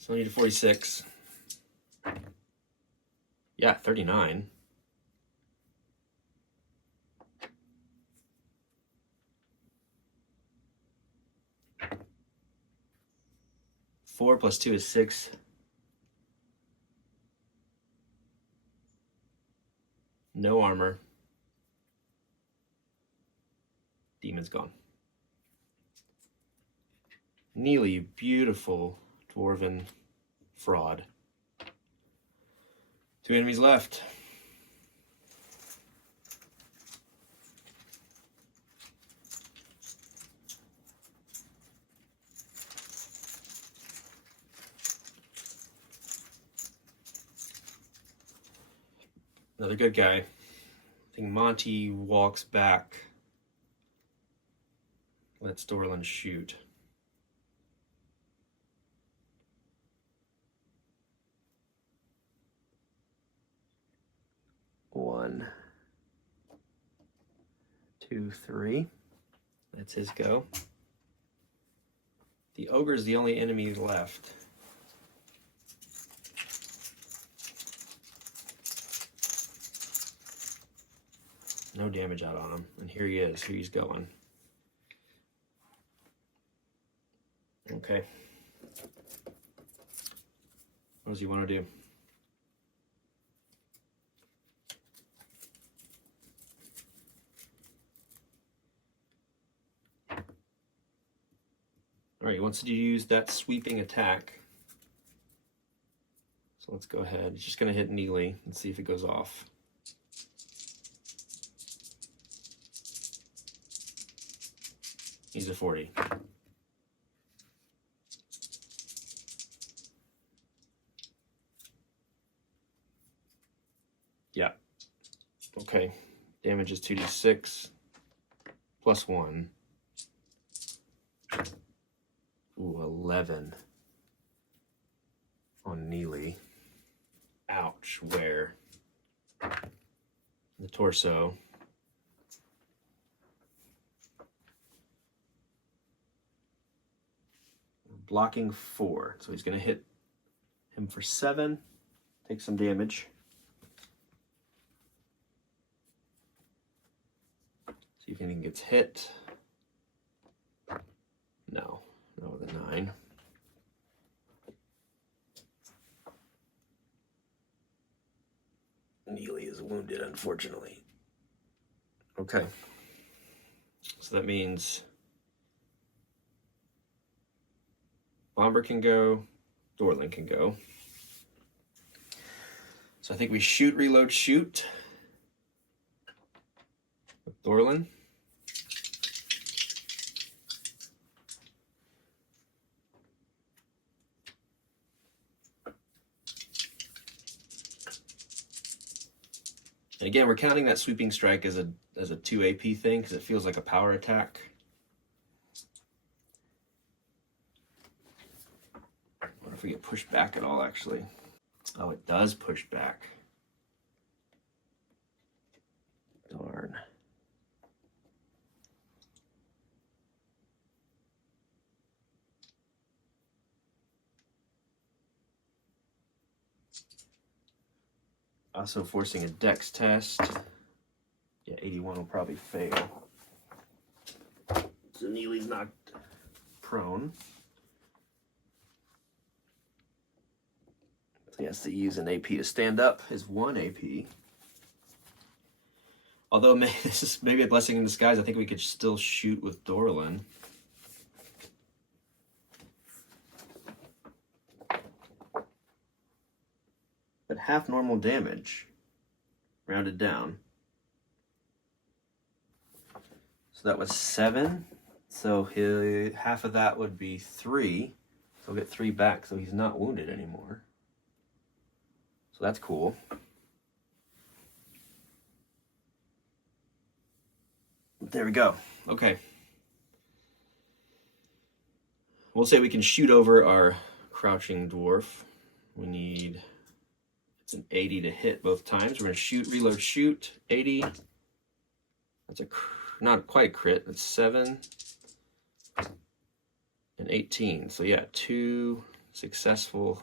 So I need a 46. Yeah, 39. Four plus 2 is 6. No armor. Demon's gone. Neely, beautiful dwarven fraud. 2 enemies left. Another good guy. I think Monty walks back. Lets Dorlin shoot. One, 2, 3. That's his go. The ogre's the only enemy left. No damage out on him. And here he is. Here he's going. Okay. What does he want to do? All right, he wants to use that sweeping attack. So let's go ahead. Just going to hit Neely and see if it goes off. He's a 40. Yeah. Okay. Damage is 2d6 plus 1. Ooh, 11 on Neely. Ouch. Where? The torso. Blocking 4. So he's going to hit him for 7. Take some damage. See if anything gets hit. No. No, the 9. Neely is wounded, unfortunately. Okay. So that means Bomber can go, Dorlin can go. So I think we shoot, reload, shoot with Dorlin. And again, we're counting that sweeping strike as a 2 AP thing because it feels like a power attack. I wonder if we get pushed back at all, actually. Oh, it does push back. Darn. Also forcing a dex test. Yeah, 81 will probably fail. So Neely's knocked prone. So he has to use an AP to stand up, his 1 AP. Although this is maybe a blessing in disguise, I think we could still shoot with Dorlin. But half normal damage, rounded down. So that was 7. So half of that would be 3. So he'll get 3 back, so he's not wounded anymore. So that's cool. There we go. Okay. We'll say we can shoot over our crouching dwarf. We need, it's an 80 to hit both times. We're going to shoot, reload, shoot. 80. That's not quite a crit. That's 7 and 18. So yeah, 2 successful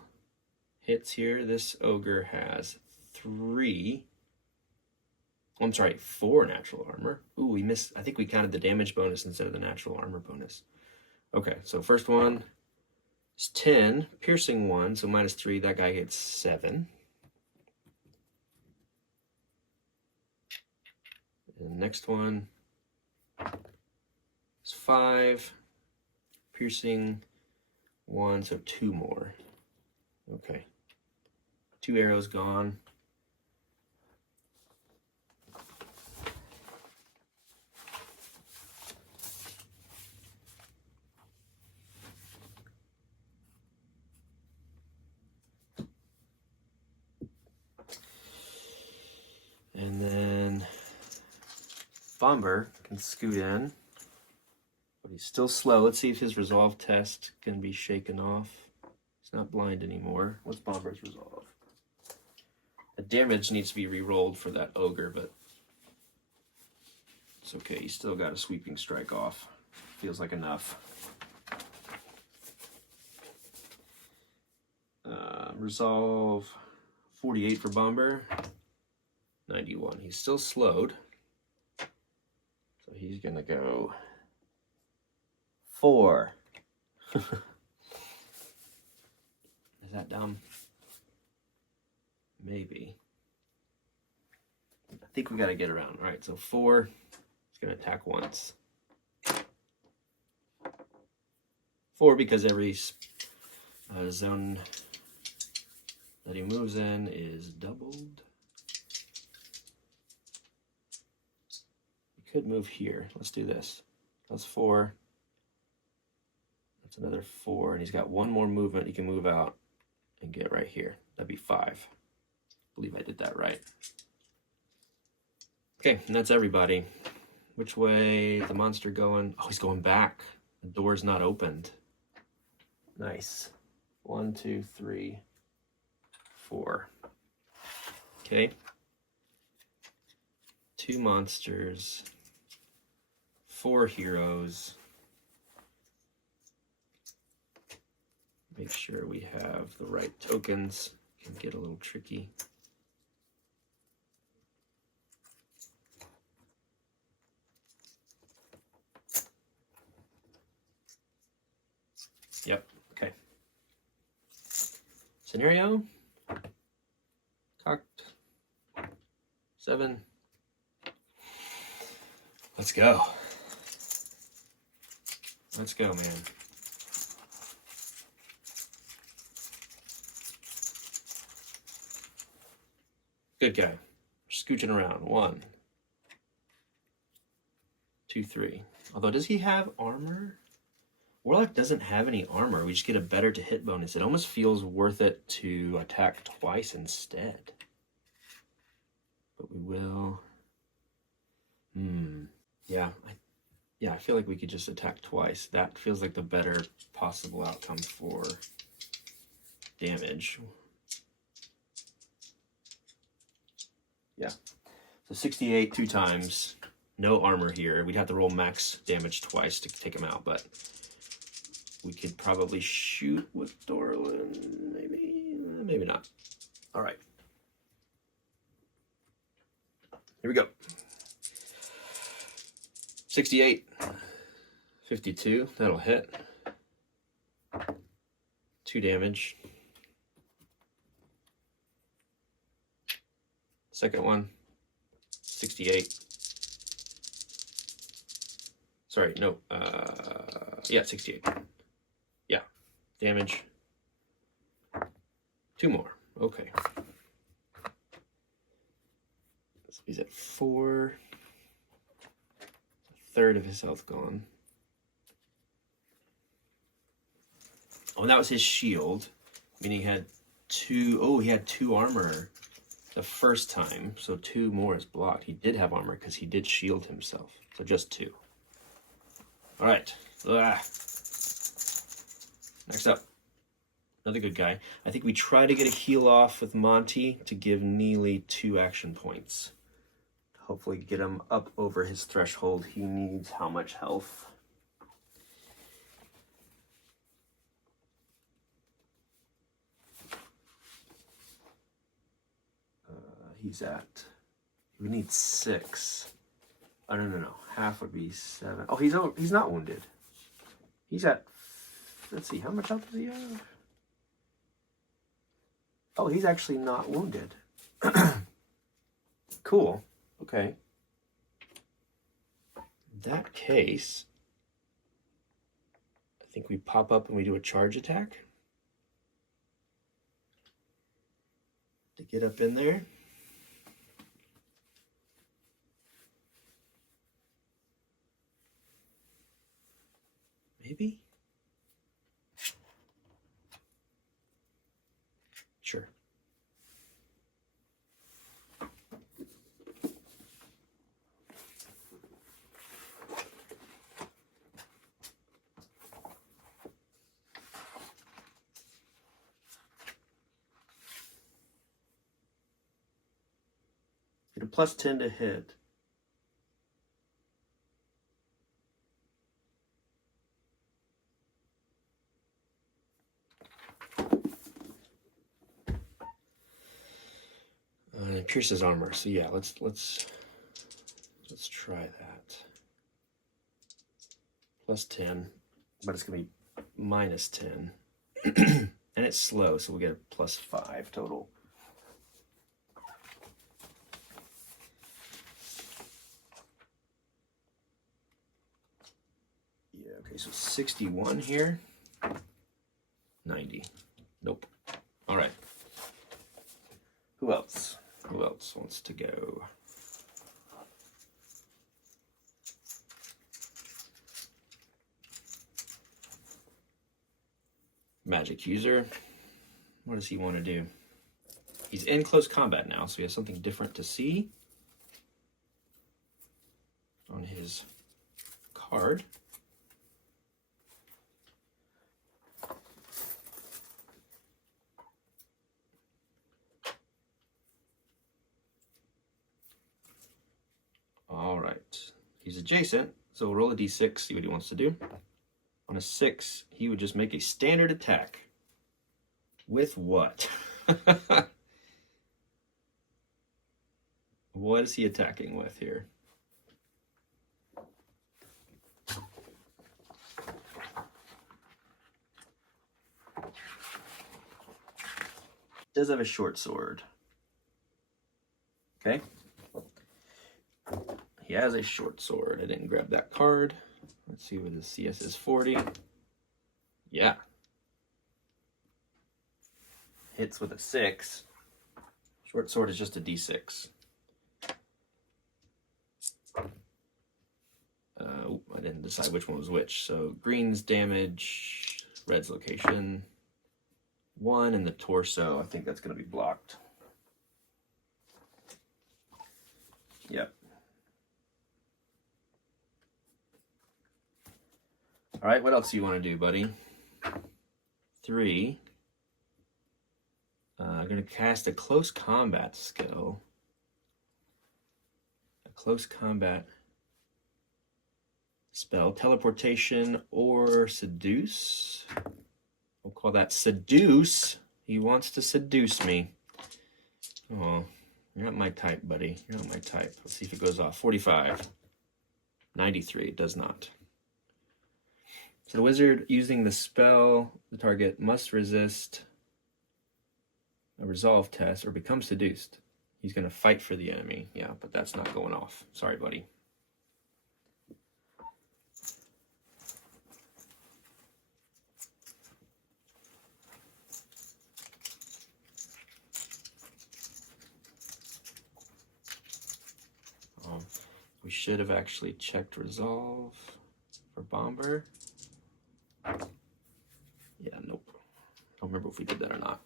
hits here. This ogre has 4 natural armor. Ooh, we missed. I think we counted the damage bonus instead of the natural armor bonus. Okay, so first one is 10, piercing 1, so minus 3. That guy gets 7. And the next one is 5, piercing 1, so 2 more. Okay, 2 arrows gone. And then Bomber can scoot in, but he's still slow. Let's see if his resolve test can be shaken off. He's not blind anymore. What's Bomber's resolve? The damage needs to be re-rolled for that ogre, but it's okay. He's still got a sweeping strike off. Feels like enough. Resolve 48 for Bomber. 91. He's still slowed. So he's going to go 4. Is that dumb? Maybe. I think we got to get around. All right, so 4. He's going to attack once. 4 because every zone that he moves in is doubled. He could move here. Let's do this. That's 4. That's another 4, and he's got one more movement. He can move out and get right here. That'd be 5. I believe I did that right. Okay, and that's everybody. Which way the monster going? Oh, he's going back. The door's not opened. Nice. 1, 2, 3, 4. Okay. 2 monsters. 4 heroes. Make sure we have the right tokens. Can get a little tricky. Yep, okay. Scenario. Cocked. 7. Let's go. Let's go, man. Good guy. Scooching around. 1, 2, 3. Although, does he have armor? Warlock doesn't have any armor. We just get a better to hit bonus. It almost feels worth it to attack twice instead. But we will. Yeah. I feel like we could just attack twice. That feels like the better possible outcome for damage. Yeah. So 68 2 times. No armor here. We'd have to roll max damage twice to take him out, but we could probably shoot with Dorlin. Maybe not. All right. Here we go. 68. 52. That'll hit. 2 damage. Second one. 68. Sorry, no. Yeah, 68. Yeah. Damage. 2 more. Okay. So he's at 4. A third of his health gone. Oh, and that was his shield. Meaning he had 2. Oh, he had 2 armor the first time. So 2 more is blocked. He did have armor because he did shield himself. So just 2. All right. Next up, another good guy. I think we try to get a heal off with Monty to give Neely 2 action points. Hopefully get him up over his threshold. He needs how much health? He's at, we need 6. Oh, no. Half would be 7. Oh, he's not wounded. He's at, let's see, how much health does he have? Oh, he's actually not wounded. Cool. Okay. In that case, I think we pop up and we do a charge attack to get up in there. Maybe? Sure. Get a +10 to hit. It pierces armor. So yeah, let's try that. +10, but it's gonna be -10, and it's slow, so we'll get a +5 total. Yeah. Okay. So 61 here. 90. Nope. All right. else wants to go? Magic user. What does he want to do? He's in close combat now, so he has something different to see on his card. All right, he's adjacent, so we'll roll a d6, see what he wants to do. On a 6, he would just make a standard attack. With what? What is he attacking with here? Does have a short sword. Okay. He has a short sword. I didn't grab that card. Let's see what his CS is. 40. Yeah. Hits with a 6. Short sword is just a d6. I didn't decide which one was which. So green's damage, red's location. 1 in the torso. I think that's going to be blocked. Yep. All right, what else do you want to do, buddy? 3. I'm going to cast a close combat skill. A close combat spell. Teleportation or seduce. We'll call that seduce. He wants to seduce me. Oh, you're not my type, buddy. You're not my type. Let's see if it goes off. 45. 93. It does not. So the wizard using the spell, the target must resist a resolve test or become seduced. He's going to fight for the enemy. Yeah, but that's not going off. Sorry, buddy. We should have actually checked resolve for Bomber. Yeah, nope. Don't remember if we did that or not.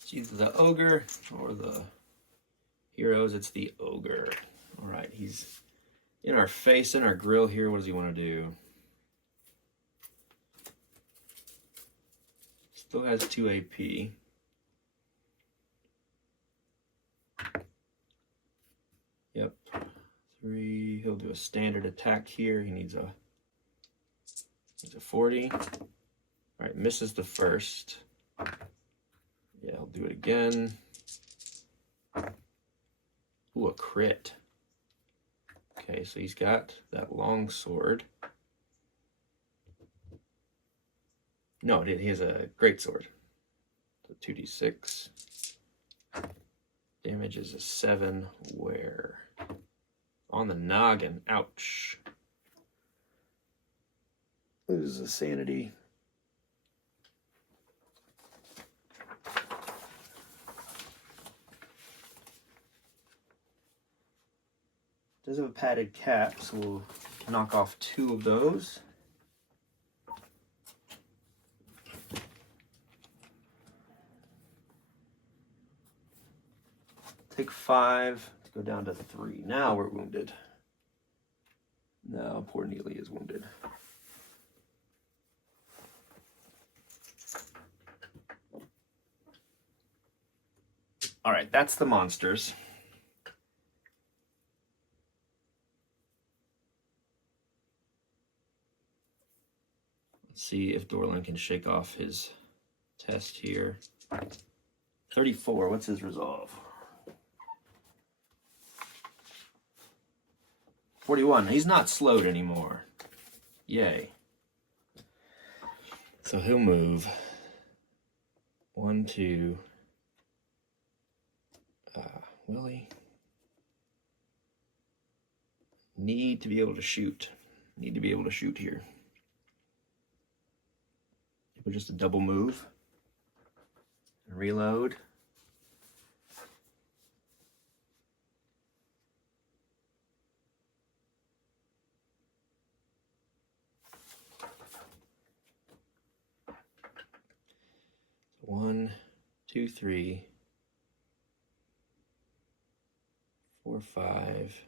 It's either the ogre or the heroes. It's the ogre. All right, he's in our face, in our grill here. What does he want to do? Still has 2 AP. Yep. 3. He'll do a standard attack here. He needs a 40. All right, misses the first. Yeah, I'll do it again. Ooh, a crit. Okay, so he's got that long sword. No, he has a great sword. So 2d6. Damage is a 7. Where? On the noggin. Ouch. Loses a sanity. Does have a padded cap, so we'll knock off 2 of those. Take 5 to go down to 3. Now we're wounded. No, poor Neely is wounded. All right, that's the monsters. Let's see if Dorlan can shake off his test here. 34, what's his resolve? 41, he's not slowed anymore. Yay. So he'll move 1, 2. Will he? Need to be able to shoot. Need to be able to shoot here. Just a double move. And reload. 2, 3, 4, 5,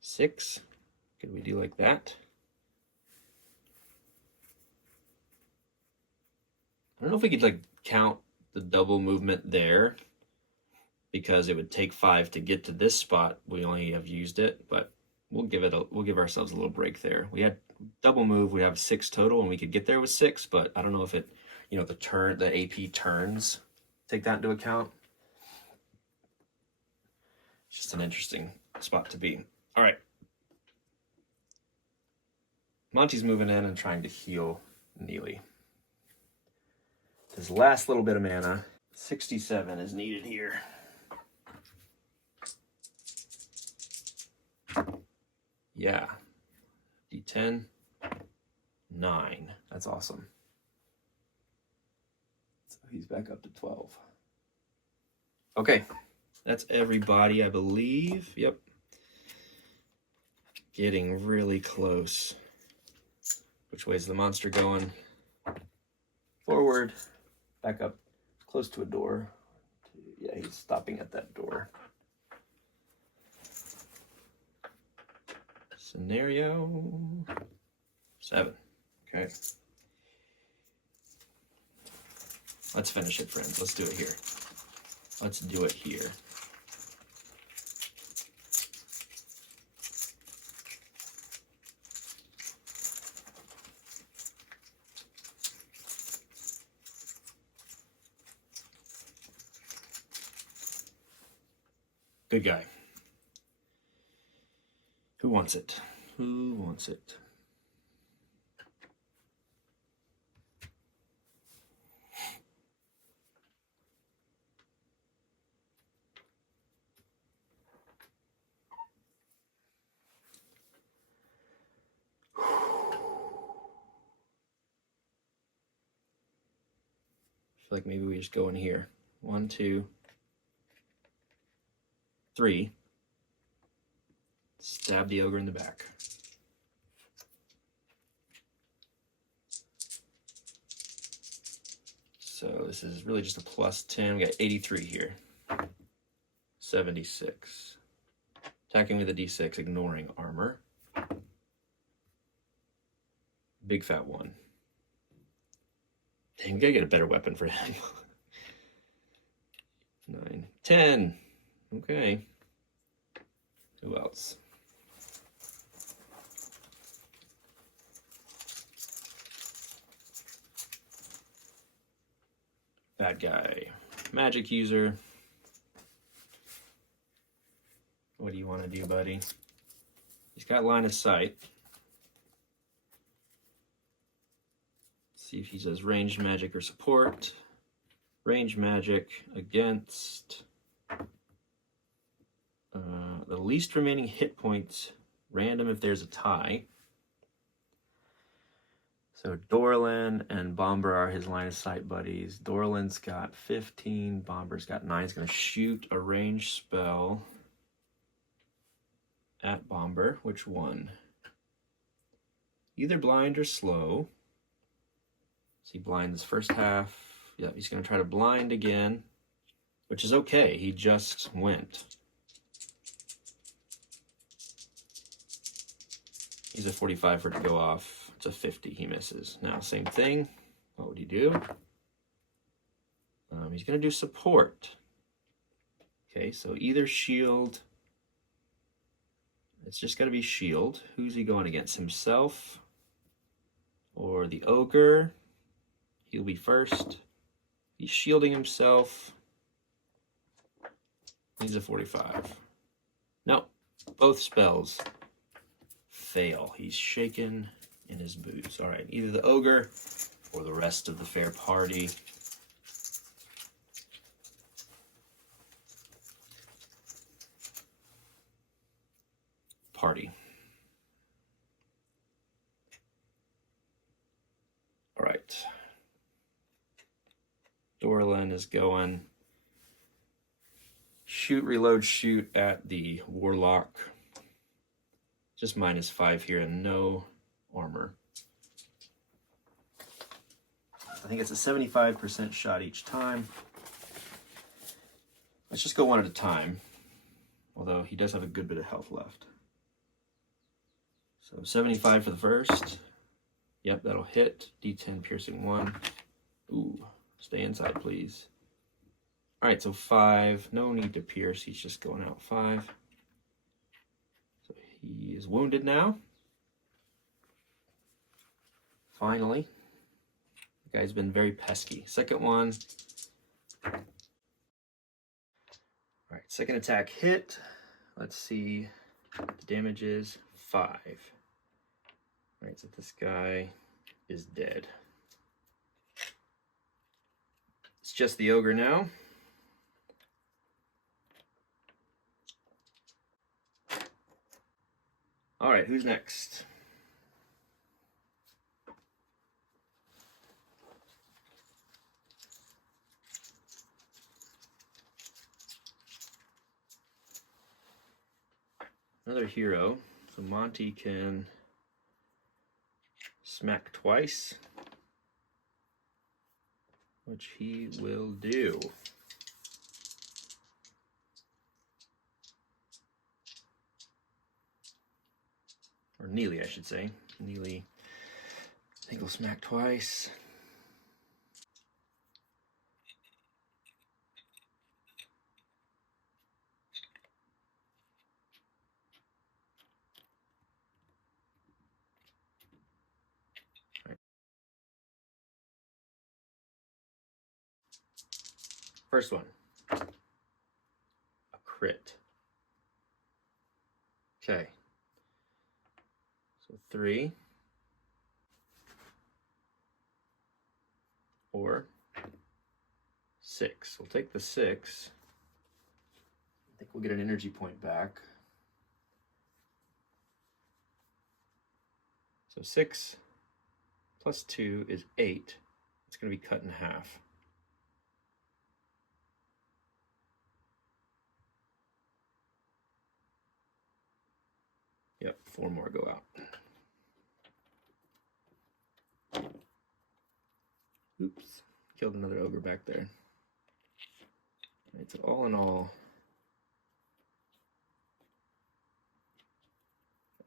6. Could we do like that? I don't know if we could like count the double movement there, because it would take 5 to get to this spot. We only have used it, but we'll give ourselves a little break there. We had double move, we have 6 total, and we could get there with 6, but I don't know if it, the AP turns take that into account. It's just an interesting spot to be. All right. Monty's moving in and trying to heal Neely. His last little bit of mana, 67 is needed here. Yeah. D10, 9. That's awesome. So he's back up to 12. Okay. That's everybody, I believe. Yep. Getting really close. Which way is the monster going? Forward. Back up. Close to a door. Yeah, he's stopping at that door. Scenario 7. Okay. Let's finish it, friends. Let's do it here. Let's do it here. Good guy. Who wants it? Who wants it? I feel like maybe we just go in here. 1, 2, 3. Stab the ogre in the back. So this is really just a plus 10. We got 83 here. 76. Attacking with a d6, ignoring armor. Big fat 1. Dang, we gotta get a better weapon for him. 9. 10. Okay. Who else? Bad guy. Magic user. What do you want to do, buddy? He's got line of sight. Let's see if he does ranged magic or support. Ranged magic against the least remaining hit points, random if there's a tie. So Dorlin and Bomber are his line of sight buddies. Dorlin's got 15, Bomber's got 9. He's going to shoot a ranged spell at Bomber. Which one? Either blind or slow. So he blinds first half. Yeah, he's going to try to blind again, which is okay. He just went. He's a 45 for it to go off. It's a 50. He misses. Now, same thing. What would he do? He's going to do support. Okay, so either shield. It's just going to be shield. Who's he going against? Himself or the ogre? He'll be first. He's shielding himself. He's a 45. No, both spells fail. He's shaken in his boots. All right, either the ogre or the rest of the fair party. All right. Dorlin is going shoot, reload, shoot at the Warlock. Just -5 here and no armor. I think it's a 75% shot each time. Let's just go one at a time, although he does have a good bit of health left. So 75 for the first. Yep, that'll hit. D10 piercing 1. Ooh, stay inside, please. All right, so 5. No need to pierce. He's just going out 5. So he is wounded now. Finally. The guy's been very pesky. Second one. All right, second attack hit. Let's see. The damage is 5. All right, so this guy is dead. It's just the ogre now. All right, who's next? Another hero. So Monty can smack twice, which he will do. Or Neely, I should say. Neely, I think, will smack twice. Right. First one. A crit. Okay. So 3. Or 6. We'll take the 6. I think we'll get an energy point back. So 6 plus 2 is 8. It's going to be cut in half. Yep, 4 more go out. Oops, killed another ogre back there. All right, so all in all,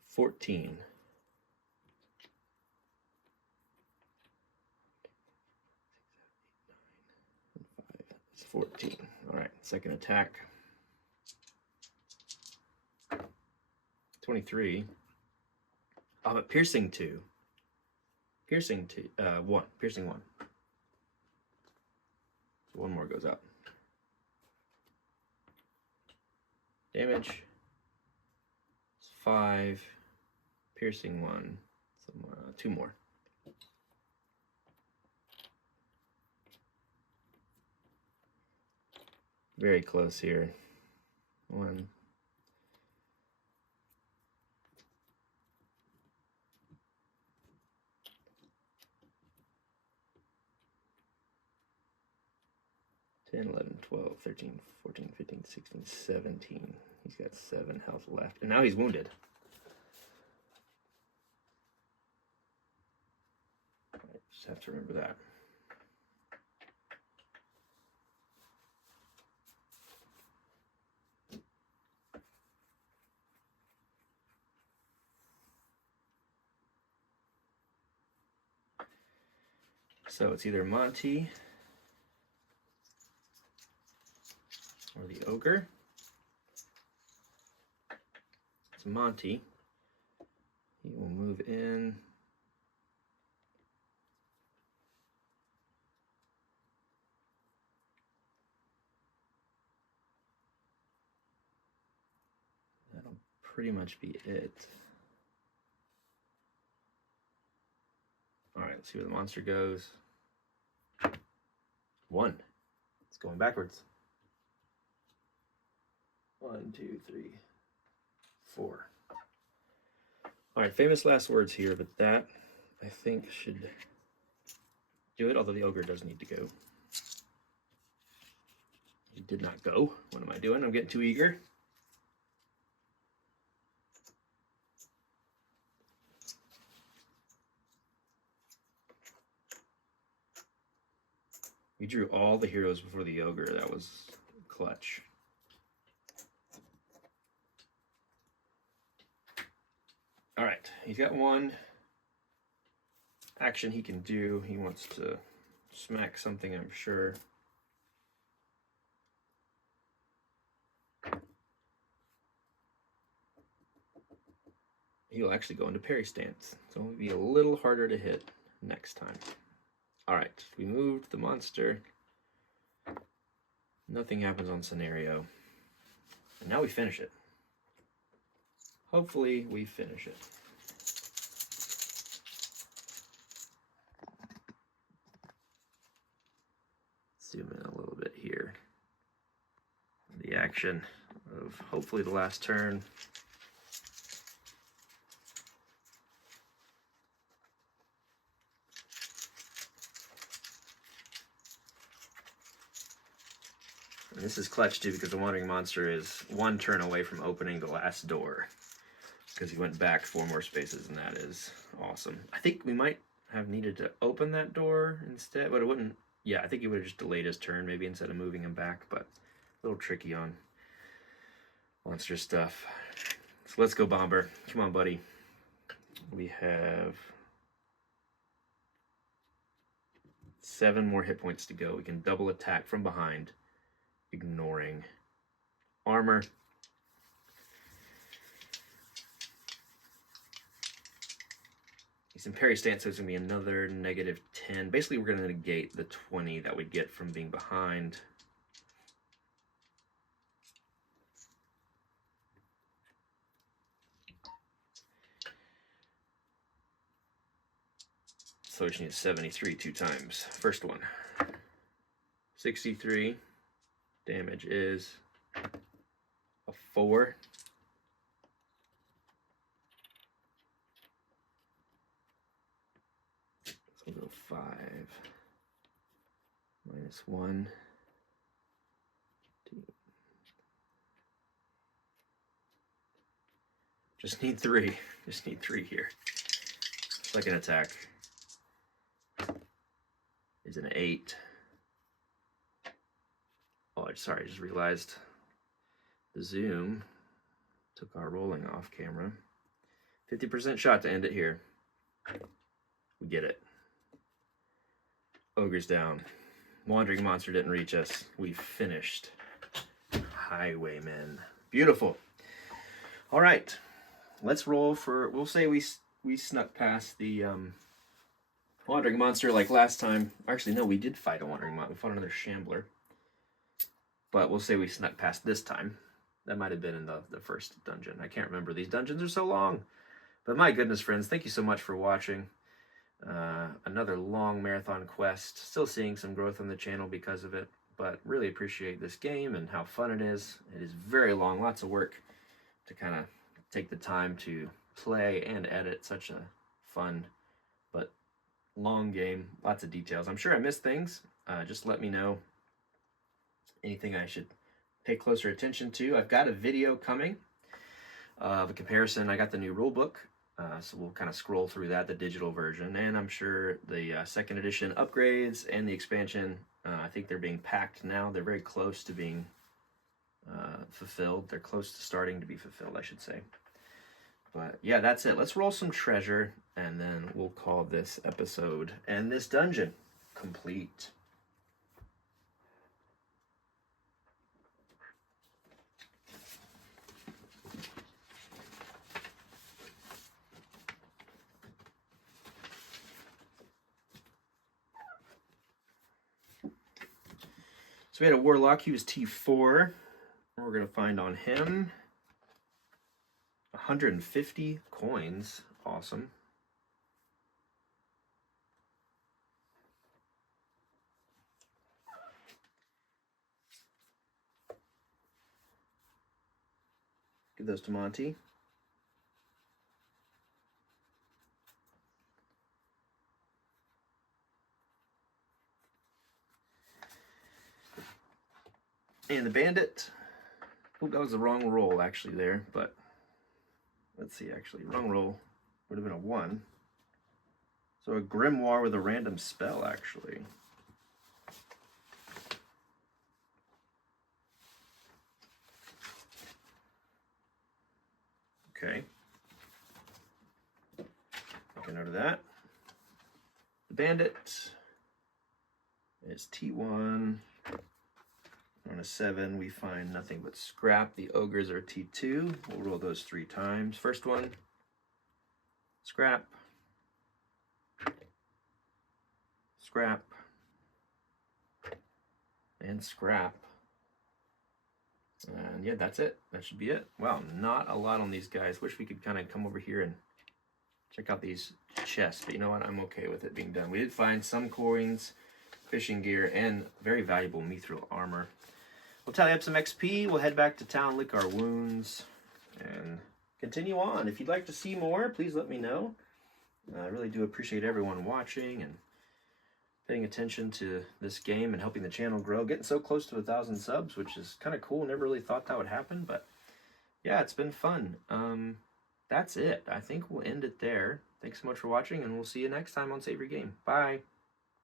14. It's 14. All right, second attack. 23. Oh, but piercing 2. Piercing 2. 1. Piercing 1. So 1 more goes out. Damage. It's 5. Piercing 1. So 2 more. Very close here. 1. Ten, 11, 12, 13, 14, 15, 16, 17. He's got 7 health left. And now he's wounded. I just have to remember that. So it's either Monty or the ogre. It's Monty. He will move in. That'll pretty much be it. All right, let's see where the monster goes. 1. It's going backwards. 1, 2, 3, 4. All right, famous last words here, but that, I think, should do it, although the ogre does need to go. He did not go. What am I doing? I'm getting too eager. We drew all the heroes before the ogre. That was clutch. All right, he's got one action he can do. He wants to smack something, I'm sure. He'll actually go into parry stance, so it'll be a little harder to hit next time. All right, we moved the monster. Nothing happens on scenario. And now we finish it. Hopefully we finish it. Zoom in a little bit here. The action of hopefully the last turn. And this is clutch too, because the Wandering Monster is one turn away from opening the last door, because he went back 4 more spaces, and that is awesome. I think we might have needed to open that door instead, but it wouldn't. Yeah, I think he would have just delayed his turn maybe instead of moving him back, but a little tricky on monster stuff. So let's go, Bomber. Come on, buddy. We have 7 more hit points to go. We can double attack from behind, ignoring armor. He's in parry stance, so it's going to be another -10. Basically, we're going to negate the 20 that we'd get from being behind. So we just need 73 2 times. First one. 63. Damage is a 4. So we'll go 5. -1. 2. Just need 3. Just need 3 here. Second attack is an 8. Oh, sorry, I just realized the zoom took our rolling off camera. 50% shot to end it here. We get it. Ogre's down. Wandering Monster didn't reach us. We finished. Highwaymen. Beautiful. All right. Let's roll for, we'll say we snuck past the Wandering Monster like last time. Actually, no, we did fight a Wandering Monster. We fought another Shambler. But we'll say we snuck past this time. That might have been in the first dungeon. I can't remember. These dungeons are so long. But my goodness, friends, thank you so much for watching. Another long marathon quest. Still seeing some growth on the channel because of it. But really appreciate this game and how fun it is. It is very long. Lots of work to kind of take the time to play and edit such a fun but long game. Lots of details. I'm sure I missed things. Just let me know. Anything I should pay closer attention to. I've got a video coming of a comparison. I got the new rule book, so we'll kind of scroll through that, the digital version, and I'm sure the second edition upgrades and the expansion, I think they're being packed now. They're very close to being fulfilled. They're close to starting to be fulfilled, I should say. But yeah, that's it. Let's roll some treasure, and then we'll call this episode and this dungeon complete. So we had a Warlock, he was T4. We're going to find on him 150 coins. Awesome. Give those to Monty. And the bandit. Oh, that was the wrong roll actually there, but let's see, actually, wrong roll would have been a 1. So a grimoire with a random spell, actually. Okay. a note of that. The bandit is T1. On a 7, we find nothing but scrap. The ogres are T2. We'll roll those 3 times. First one, scrap, scrap, and scrap. And yeah, that's it. That should be it. Wow, not a lot on these guys. Wish we could kind of come over here and check out these chests, but you know what? I'm okay with it being done. We did find some coins, fishing gear, and very valuable mithril armor. We'll tally up some XP, we'll head back to town, lick our wounds, and continue on. If you'd like to see more, please let me know. I really do appreciate everyone watching and paying attention to this game and helping the channel grow. Getting so close to 1,000 subs, which is kind of cool. Never really thought that would happen, but yeah, it's been fun. That's it. I think we'll end it there. Thanks so much for watching, and we'll see you next time on Save Your Game. Bye.